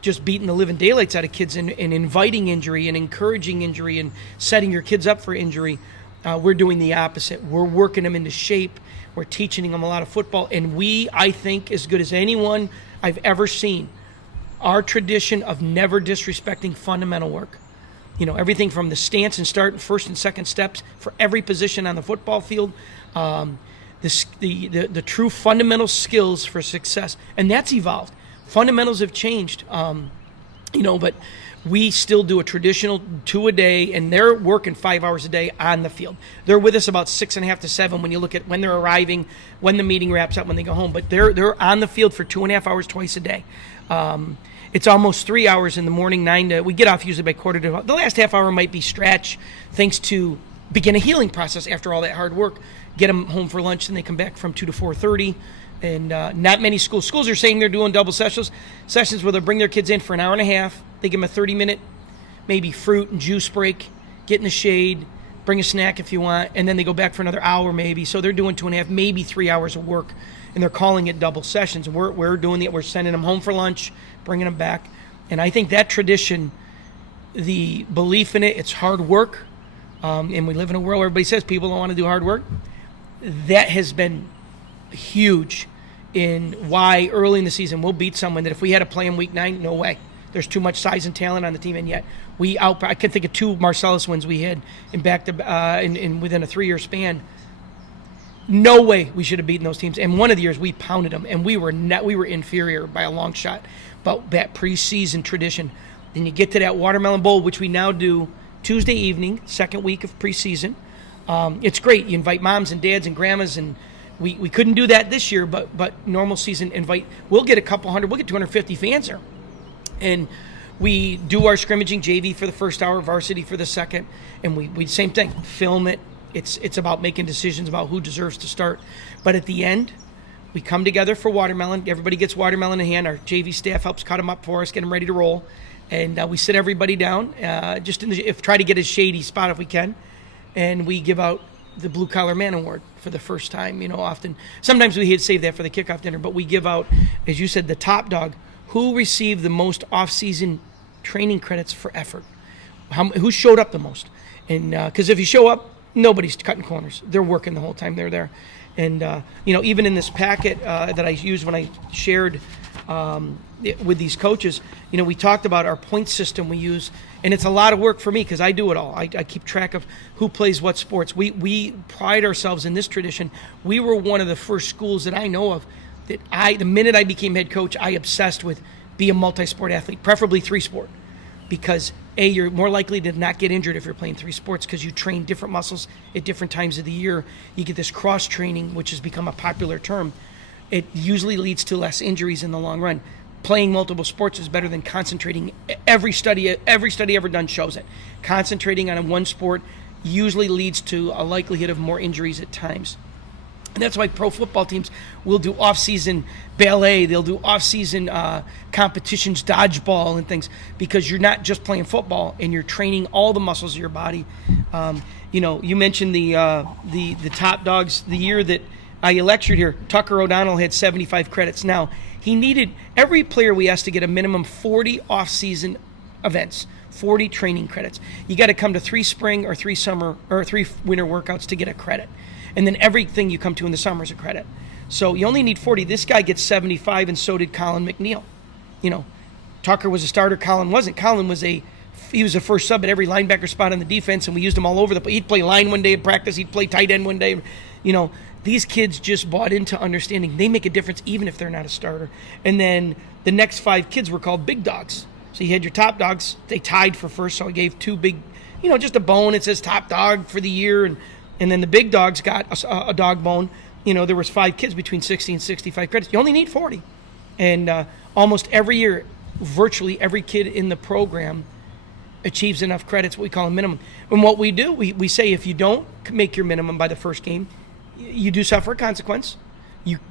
just beating the living daylights out of kids and inviting injury and encouraging injury and setting your kids up for injury. We're doing the opposite. We're working them into shape. We're teaching them a lot of football. And I think, as good as anyone I've ever seen, our tradition of never disrespecting fundamental work. Everything from the stance and start and first and second steps for every position on the football field, the true fundamental skills for success, and that's evolved. Fundamentals have changed, but we still do a traditional 2 a day, and they're working 5 hours a day on the field. They're with us about 6.5 to 7 when you look at when they're arriving, when the meeting wraps up, when they go home. But they're on the field for 2.5 hours twice a day. It's almost 3 hours in the morning, we get off usually by quarter to. The last half hour might be stretch, thanks to begin a healing process after all that hard work. Get them home for lunch, and they come back from 2 to 4:30. And not many schools are saying they're doing double sessions where they'll bring their kids in for an hour and a half. They give them a 30-minute, maybe fruit and juice break, get in the shade, bring a snack if you want, and then they go back for another hour maybe. So they're doing 2.5, maybe 3 hours of work, and they're calling it double sessions. And we're doing it. We're sending them home for lunch, bringing them back. And I think that tradition, the belief in it, it's hard work, and we live in a world where everybody says people don't want to do hard work. That has been huge in why early in the season we'll beat someone that if we had to play in week 9, no way. There's too much size and talent on the team, and yet I can think of 2 Marcellus wins we had in within a 3-year span. No way we should have beaten those teams. And one of the years we pounded them, and we were inferior by a long shot. But that preseason tradition, then you get to that Watermelon Bowl, which we now do Tuesday evening, second week of preseason. It's great. You invite moms and dads and grandmas, and we couldn't do that this year, but normal season we'll get a couple hundred, we'll get 250 fans there. And we do our scrimmaging, JV for the first hour, varsity for the second, and we same thing, film it. It's about making decisions about who deserves to start. But at the end, we come together for watermelon. Everybody gets watermelon in hand. Our JV staff helps cut them up for us, get them ready to roll. And we sit everybody down, try to get a shady spot if we can. And we give out the Blue Collar Man Award for the first time. Often, sometimes we save that for the kickoff dinner, but we give out, as you said, the top dog, who received the most off-season training credits for effort, who showed up the most. And because if you show up, nobody's cutting corners. They're working the whole time they're there. And, even in this packet that I used when I shared with these coaches, we talked about our point system we use. And it's a lot of work for me because I do it all. I keep track of who plays what sports. We pride ourselves in this tradition. We were one of the first schools that I know of that the minute I became head coach, I obsessed with be a multi-sport athlete, preferably 3-sport. Because A, you're more likely to not get injured if you're playing 3 sports because you train different muscles at different times of the year. You get this cross-training, which has become a popular term. It usually leads to less injuries in the long run. Playing multiple sports is better than concentrating. Every study ever done shows it. Concentrating on one sport usually leads to a likelihood of more injuries at times. And that's why pro football teams will do off-season ballet. They'll do off-season competitions, dodgeball and things, because you're not just playing football and you're training all the muscles of your body. You mentioned the top dogs. The year that I lectured here, Tucker O'Donnell had 75 credits. Now, every player we asked to get a minimum 40 off-season events, 40 training credits. You got to come to 3 spring or 3 summer or 3 winter workouts to get a credit. And then everything you come to in the summer is a credit. So you only need 40. This guy gets 75, and so did Colin McNeil. Tucker was a starter. Colin wasn't. Colin was he was a first sub at every linebacker spot on the defense, and we used him all over he'd play line one day in practice. He'd play tight end one day. These kids just bought into understanding they make a difference even if they're not a starter. And then the next 5 kids were called big dogs. So you had your top dogs. They tied for first, so I gave 2 big, just a bone. It says top dog for the year. And then the big dogs got a dog bone. There was 5 kids between 60 and 65 credits. You only need 40. And almost every year, virtually every kid in the program achieves enough credits, what we call a minimum. And what we do, we say if you don't make your minimum by the first game, you do suffer a consequence.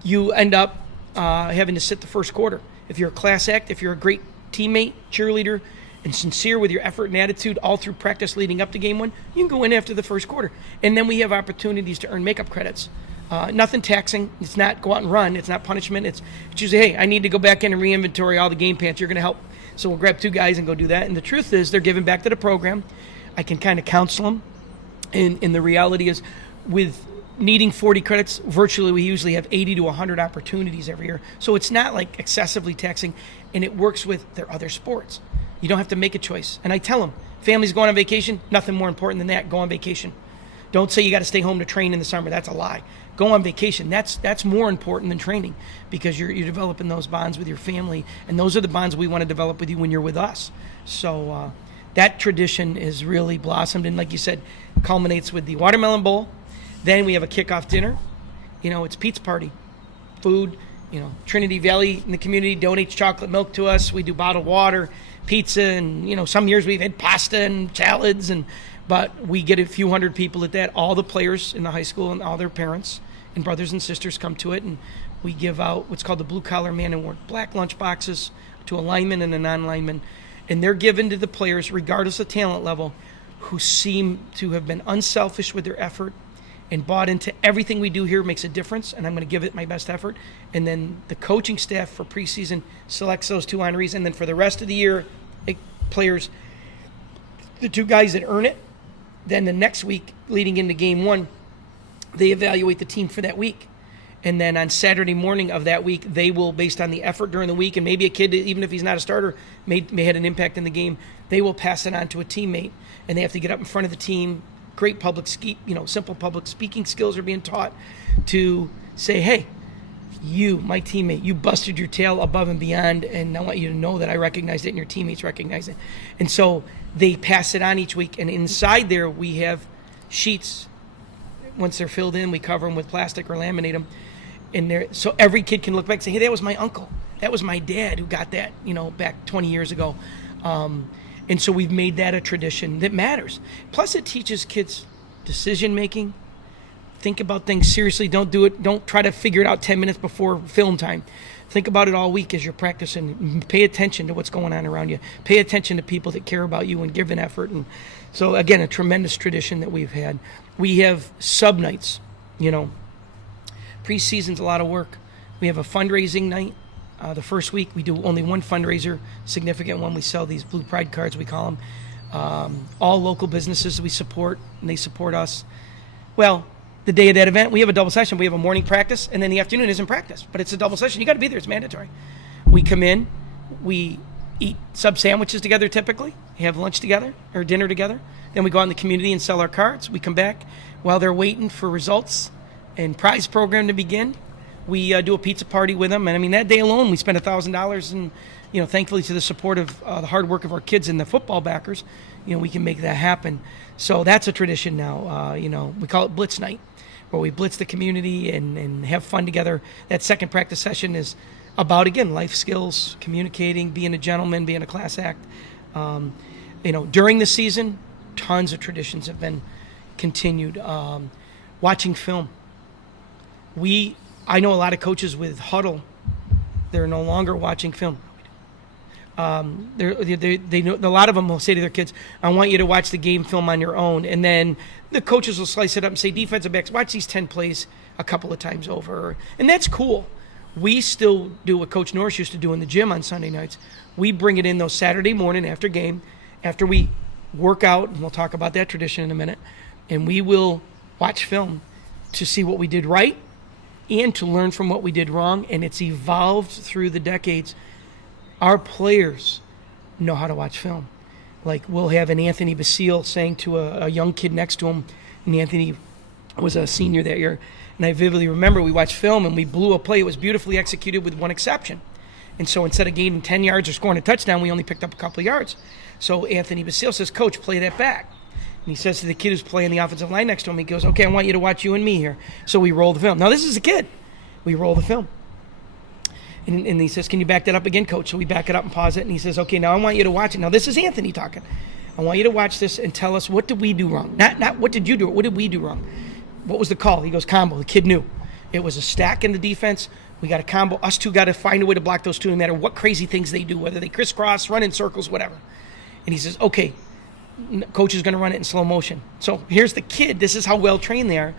You end up having to sit the first quarter. If you're a class act, if you're a great teammate, cheerleader, and sincere with your effort and attitude all through practice leading up to game 1, you can go in after the first quarter. And then we have opportunities to earn makeup credits. Nothing taxing. It's not go out and run. It's not punishment. It's usually, hey, I need to go back in and re-inventory all the game pants. You're going to help. So we'll grab 2 guys and go do that. And the truth is they're giving back to the program. I can kind of counsel them. And the reality is with needing 40 credits, virtually we usually have 80 to 100 opportunities every year. So it's not like excessively taxing, and it works with their other sports. You don't have to make a choice. And I tell them, families going on vacation, nothing more important than that. Go on vacation. Don't say you got to stay home to train in the summer. That's a lie. go on vacation. That's more important than training, because you're developing those bonds with your family, and those are the bonds we want to develop with you when you're with us. So that tradition is really blossomed, and like you said, culminates with the watermelon bowl. Then we have a kickoff dinner. It's pizza party, food. Trinity Valley in the community donates chocolate milk to us. We do bottled water, pizza, and some years we've had pasta and salads, but we get a few hundred people at that. All the players in the high school and all their parents and brothers and sisters come to it, and we give out what's called the Blue Collar Man Award, black lunch boxes to a lineman and a non-lineman, and they're given to the players, regardless of talent level, who seem to have been unselfish with their effort and bought into everything we do here makes a difference, and I'm going to give it my best effort. And then the coaching staff for preseason selects those two honorees, and then for the rest of the year, players, the two guys that earn it, then the next week leading into game one, they evaluate the team for that week. And then on Saturday morning of that week, they will, based on the effort during the week, and maybe a kid, even if he's not a starter, may had an impact in the game, they will pass it on to a teammate, and they have to get up in front of the team. Great simple public speaking skills are being taught to say, hey, you, my teammate, you busted your tail above and beyond, and I want you to know that I recognized it and your teammates recognize it. And so they pass it on each week, and inside there we have sheets. Once they're filled in, we cover them with plastic or laminate them, and so every kid can look back and say, hey, that was my uncle, that was my dad who got that, back 20 years ago. And so we've made that a tradition that matters. Plus, it teaches kids decision-making. Think about things seriously. Don't try to figure it out 10 minutes before film time. Think about it all week as you're practicing. Pay attention to what's going on around you. Pay attention to people that care about you and give an effort. And so, again, a tremendous tradition that we've had. We have sub-nights. Preseason's a lot of work. We have a fundraising night. The first week, we do only one fundraiser, significant one. We sell these Blue Pride cards, we call them. All local businesses we support, and they support us. Well, the day of that event, we have a double session. We have a morning practice, and then the afternoon isn't practice, but it's a double session. You got to be there. It's mandatory. We come in, we eat sub sandwiches together typically, have lunch together or dinner together. Then we go out in the community and sell our cards. We come back while they're waiting for results and prize program to begin. We do a pizza party with them, and that day alone we spent $1,000, and thankfully to the support of the hard work of our kids and the football backers, we can make that happen. So that's a tradition now. We call it Blitz Night, where we blitz the community and have fun together. That second practice session is about, again, life skills, communicating, being a gentleman, being a class act. During the season, tons of traditions have been continued. Watching film. I know a lot of coaches with huddle, they're no longer watching film. They know, a lot of them will say to their kids, I want you to watch the game film on your own. And then the coaches will slice it up and say, defensive backs, watch these 10 plays a couple of times over. And that's cool. We still do what Coach Norris used to do in the gym on Sunday nights. We bring it in those Saturday morning after game, after we work out, and we'll talk about that tradition in a minute, and we will watch film to see what we did right and to learn from what we did wrong, and it's evolved through the decades. Our players know how to watch film. Like, we'll have an Anthony Basile saying to a young kid next to him, and Anthony was a senior that year, and I vividly remember we watched film and we blew a play. It was beautifully executed with one exception. And so instead of gaining 10 yards or scoring a touchdown, we only picked up a couple of yards. So Anthony Basile says, Coach, play that back. And he says to the kid who's playing the offensive line next to him, he goes, okay, I want you to watch you and me here. So we roll the film. Now, this is a kid. We roll the film. And he says, can you back that up again, Coach? So we back it up and pause it. And he says, okay, now I want you to watch it. Now, this is Anthony talking. I want you to watch this and tell us, what did we do wrong? Not what did you do? What did we do wrong? What was the call? He goes, combo. The kid knew. It was a stack in the defense. We got a combo. Us two got to find a way to block those two, no matter what crazy things they do, whether they crisscross, run in circles, whatever. And he says, okay, Coach is going to run it in slow motion. So here's the kid. This is how well trained they are.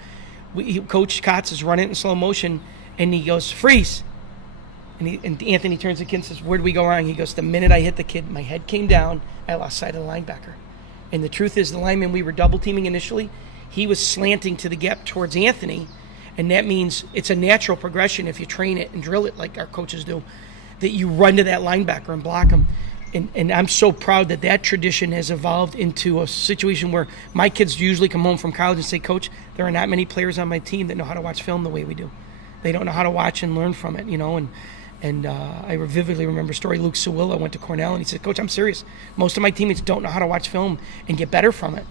Coach Kotz is running it in slow motion, and he goes, freeze. And Anthony turns to the kid and says, where did we go wrong? He goes, the minute I hit the kid, my head came down, I lost sight of the linebacker. And the truth is, the lineman we were double teaming initially, he was slanting to the gap towards Anthony, and that means it's a natural progression if you train it and drill it like our coaches do, that you run to that linebacker and block him. And I'm so proud that tradition has evolved into a situation where my kids usually come home from college and say, Coach, there are not many players on my team that know how to watch film the way we do. They don't know how to watch and learn from it, And I vividly remember a story. Luke Sewilla went to Cornell, and he said, Coach, I'm serious. Most of my teammates don't know how to watch film and get better from it,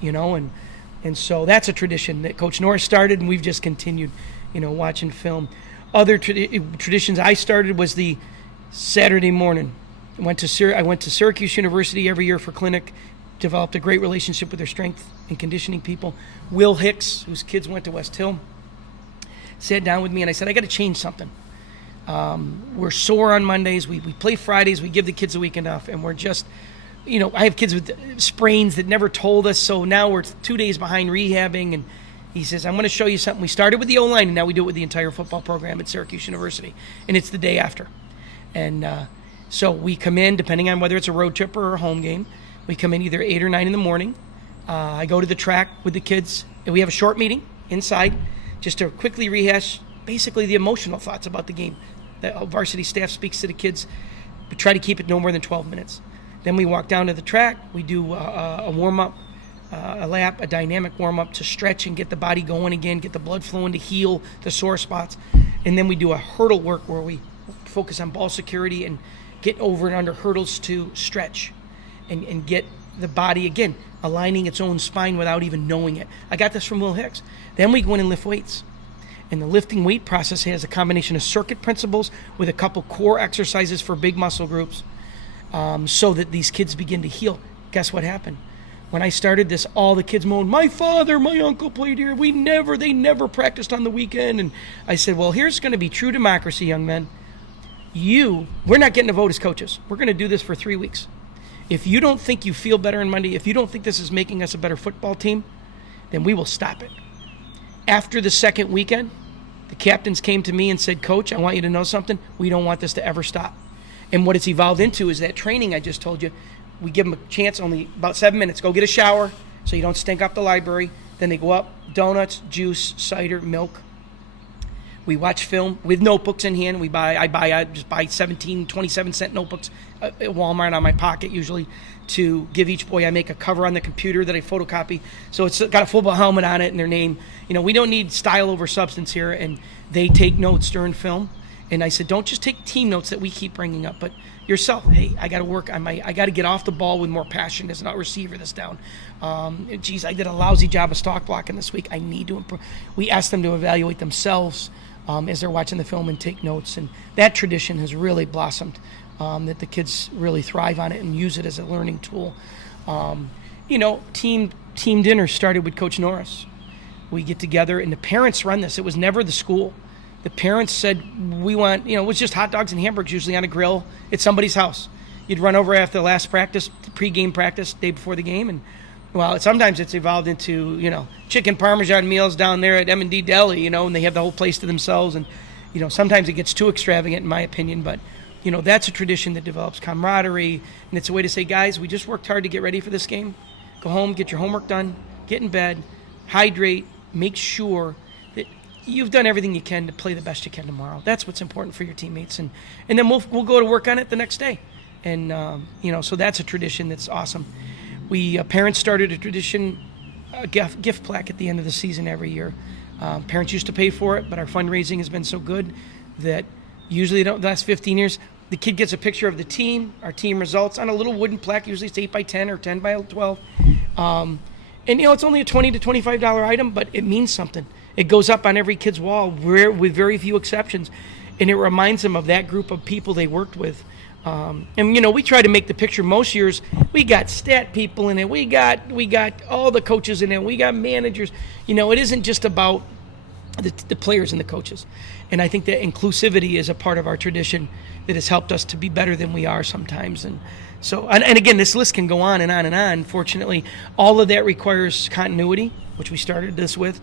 And so that's a tradition that Coach Norris started, and we've just continued, watching film. Other traditions I started was the Saturday morning. I went to Syracuse University every year for clinic, developed a great relationship with their strength and conditioning people. Will Hicks, whose kids went to West Hill, sat down with me, and I said, I got to change something. We're sore on Mondays. We play Fridays. We give the kids a weekend off, and we're just, I have kids with sprains that never told us, so now we're 2 days behind rehabbing. And he says, I'm going to show you something. We started with the O-line, and now we do it with the entire football program at Syracuse University, and it's the day after. And so we come in, depending on whether it's a road trip or a home game, we come in either 8 or 9 in the morning. I go to the track with the kids, and we have a short meeting inside just to quickly rehash basically the emotional thoughts about the game. The varsity staff speaks to the kids, but try to keep it no more than 12 minutes. Then we walk down to the track. We do a warm-up, a lap, a dynamic warm-up to stretch and get the body going again, get the blood flowing to heal the sore spots. And then we do a hurdle work where we focus on ball security and get over and under hurdles to stretch and get the body, again, aligning its own spine without even knowing it. I got this from Will Hicks. Then we go in and lift weights. And the lifting weight process has a combination of circuit principles with a couple core exercises for big muscle groups so that these kids begin to heal. Guess what happened? When I started this, all the kids moaned, my father, my uncle played here. They never practiced on the weekend. And I said, well, here's going to be true democracy, young men. We're not getting a vote as coaches. We're going to do this for 3 weeks. If you don't think you feel better on Monday, if you don't think this is making us a better football team, then we will stop it. After the second weekend, the captains came to me and said, Coach, I want you to know something. We don't want this to ever stop. And what it's evolved into is that training I just told you. We give them a chance, only about 7 minutes. Go get a shower so you don't stink up the library. Then they go up, donuts, juice, cider, milk. We watch film with notebooks in hand. I just buy 17, 27-cent notebooks at Walmart on my pocket usually to give each boy. I make a cover on the computer that I photocopy. So it's got a football helmet on it and their name. We don't need style over substance here. And they take notes during film. And I said, don't just take team notes that we keep bringing up, but yourself. Hey, I got to work on I got to get off the ball with more passion as a receiver that's down. I did a lousy job of stock blocking this week. I need to improve. We asked them to evaluate themselves as they're watching the film and take notes. And that tradition has really blossomed, that the kids really thrive on it and use it as a learning tool. Team dinner started with Coach Norris. We get together, and the parents run this. It was never the school. The parents said, we want, it was just hot dogs and hamburgers usually on a grill at somebody's house. You'd run over after the last practice, the pregame practice, day before the game, and sometimes it's evolved into, chicken parmesan meals down there at M&D Deli, and they have the whole place to themselves. And, sometimes it gets too extravagant in my opinion, but, that's a tradition that develops camaraderie. And it's a way to say, guys, we just worked hard to get ready for this game. Go home, get your homework done, get in bed, hydrate, make sure that you've done everything you can to play the best you can tomorrow. That's what's important for your teammates. And then we'll go to work on it the next day. And, so that's a tradition that's awesome. Parents started a tradition, a gift plaque at the end of the season every year. Parents used to pay for it, but our fundraising has been so good that usually the last 15 years, the kid gets a picture of the team, our team results, on a little wooden plaque. Usually it's 8 by 10 or 10 by 12. And, it's only a $20 to $25 item, but it means something. It goes up on every kid's wall with very few exceptions. And it reminds them of that group of people they worked with. And we try to make the picture. Most years we got stat people in it, we got all the coaches in it, we got managers. It isn't just about the players and the coaches. And I think that inclusivity is a part of our tradition that has helped us to be better than we are sometimes. And so, and again, this list can go on and on and on. Fortunately, all of that requires continuity, which we started this with.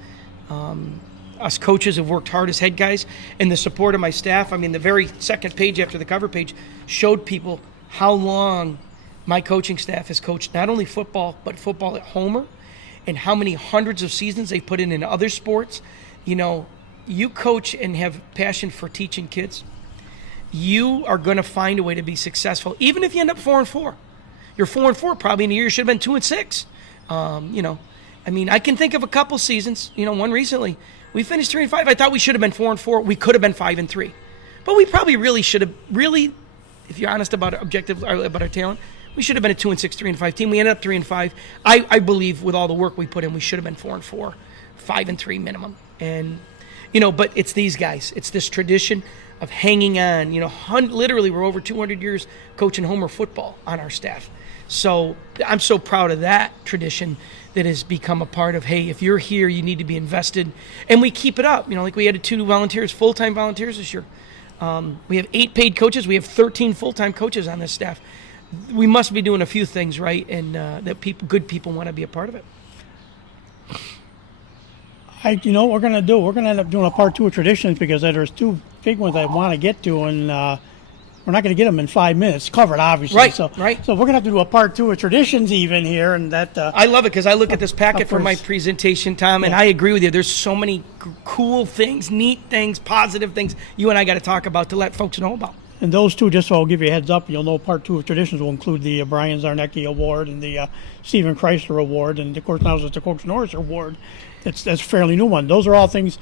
Us coaches have worked hard as head guys, and the support of my staff. The very second page after the cover page showed people how long my coaching staff has coached not only football, but football at Homer, and how many hundreds of seasons they've put in other sports. You coach and have passion for teaching kids, you are going to find a way to be successful, even if you end up 4-4. You're 4-4 probably in a year you should have been 2-6. I can think of a couple seasons. One recently. We finished 3-5. I thought we should have been 4-4. We could have been 5-3, but we probably really should have. Really, if you're honest about about our talent, we should have been a 2-6, 3-5 team. We ended up 3-5. I believe with all the work we put in, we should have been 4-4, 5-3 minimum. And but it's these guys. It's this tradition of hanging on. Literally, we're over 200 years coaching Homer football on our staff. So I'm so proud of that tradition that has become a part of, hey, if you're here, you need to be invested. And we keep it up. Like we added 2 volunteers, full-time volunteers this year. We have 8 paid coaches. We have 13 full-time coaches on this staff. We must be doing a few things right, and that good people want to be a part of it. What we're going to do? We're going to end up doing a part 2 of traditions because there's 2 big ones I want to get to, and we're not going to get them in 5 minutes covered, obviously. Right, So right. So we're going to have to do a part 2 of traditions even here, and that. I love it because I look at this packet for my presentation, Tom, and I agree with you. There's so many cool things, neat things, positive things you and I got to talk about to let folks know about. And those 2, just so I'll give you a heads up, you'll know part 2 of traditions will include the Brian Zarnecki Award and the Stephen Chrysler Award, and of course now it's the Coach Norris Award. That's a fairly new one. Those are all things.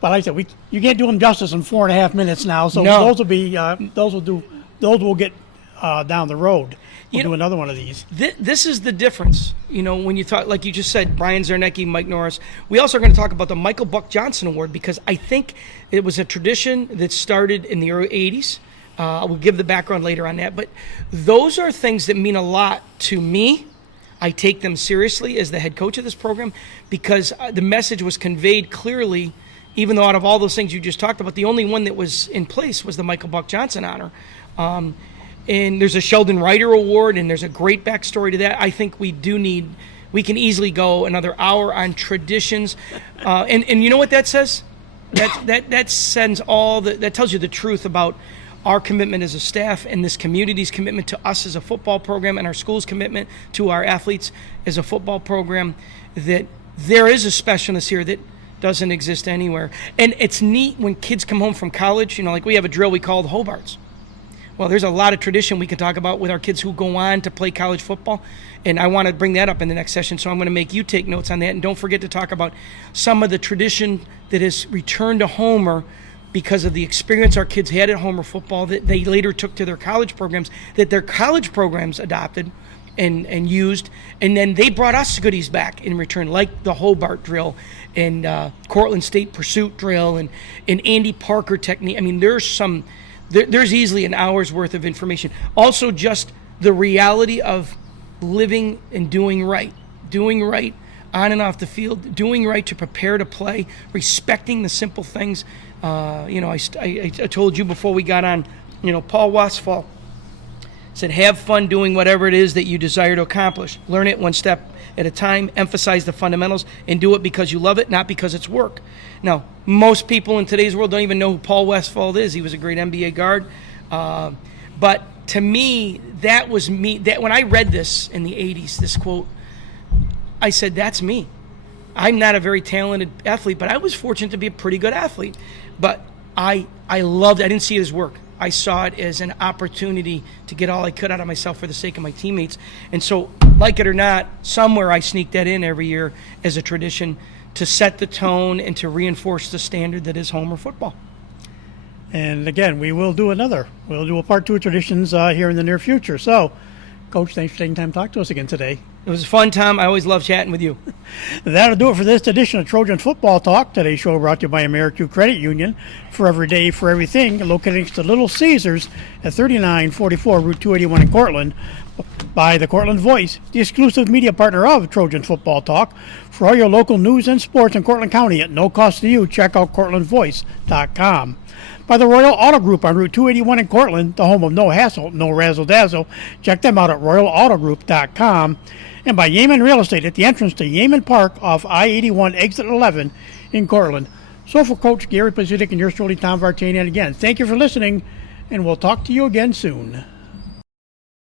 But like I said, you can't do them justice in 4.5 minutes now. So No. those will get down the road. We'll do another one of these. This is the difference. When you talk, like you just said, Brian Zarnecki, Mike Norris. We also are going to talk about the Michael Buck Johnson Award because I think it was a tradition that started in the early 80s. We'll give the background later on that. But those are things that mean a lot to me. I take them seriously as the head coach of this program because the message was conveyed clearly, even though out of all those things you just talked about, the only one that was in place was the Michael Buck Johnson honor. And there's a Sheldon Ryder Award, and there's a great backstory to that. I think we can easily go another hour on traditions. And you know what that says? That sends that tells you the truth about our commitment as a staff and this community's commitment to us as a football program and our school's commitment to our athletes as a football program, that there is a specialness here that doesn't exist anywhere. And it's neat when kids come home from college, like we have a drill we call the Hobarts. Well, there's a lot of tradition we can talk about with our kids who go on to play college football, and I want to bring that up in the next session, so I'm going to make you take notes on that. And don't forget to talk about some of the tradition that has returned to Homer because of the experience our kids had at Homer football that they later took to their college programs, that their college programs adopted and used, and then they brought us goodies back in return, like the Hobart drill and Cortland State Pursuit drill and Andy Parker technique. I mean, there's easily an hour's worth of information. Also, just the reality of living and doing right on and off the field, doing right to prepare to play, respecting the simple things. I told you before we got on, Paul Wasfall said, have fun doing whatever it is that you desire to accomplish. Learn it one step at a time, emphasize the fundamentals, and do it because you love it, not because it's work. Now, most people in today's world don't even know who Paul Westphal is. He was a great NBA guard. But to me, that was me. That when I read this in the 80s, this quote, I said, that's me. I'm not a very talented athlete, but I was fortunate to be a pretty good athlete. But I loved it. I didn't see it as work. I saw it as an opportunity to get all I could out of myself for the sake of my teammates. And so, like it or not, somewhere I sneak that in every year as a tradition to set the tone and to reinforce the standard that is Homer football. And again, we'll do a part 2 of traditions here in the near future. So, Coach, thanks for taking time to talk to us again today. It was fun, Tom. I always love chatting with you. That'll do it for this edition of Trojan Football Talk. Today's show brought to you by AmeriQ Credit Union. For every day, for everything, located next to Little Caesars at 3944 Route 281 in Cortland. By the Cortland Voice, the exclusive media partner of Trojan Football Talk. For all your local news and sports in Cortland County at no cost to you, check out CortlandVoice.com. By the Royal Auto Group on Route 281 in Cortland, the home of no hassle, no razzle-dazzle. Check them out at RoyalAutoGroup.com. And by Yeaman Real Estate at the entrance to Yeaman Park off I-81 Exit 11 in Cortland. So for Coach Gary Podsiedlik and yours truly, Tom Vartanian, again, thank you for listening, and we'll talk to you again soon.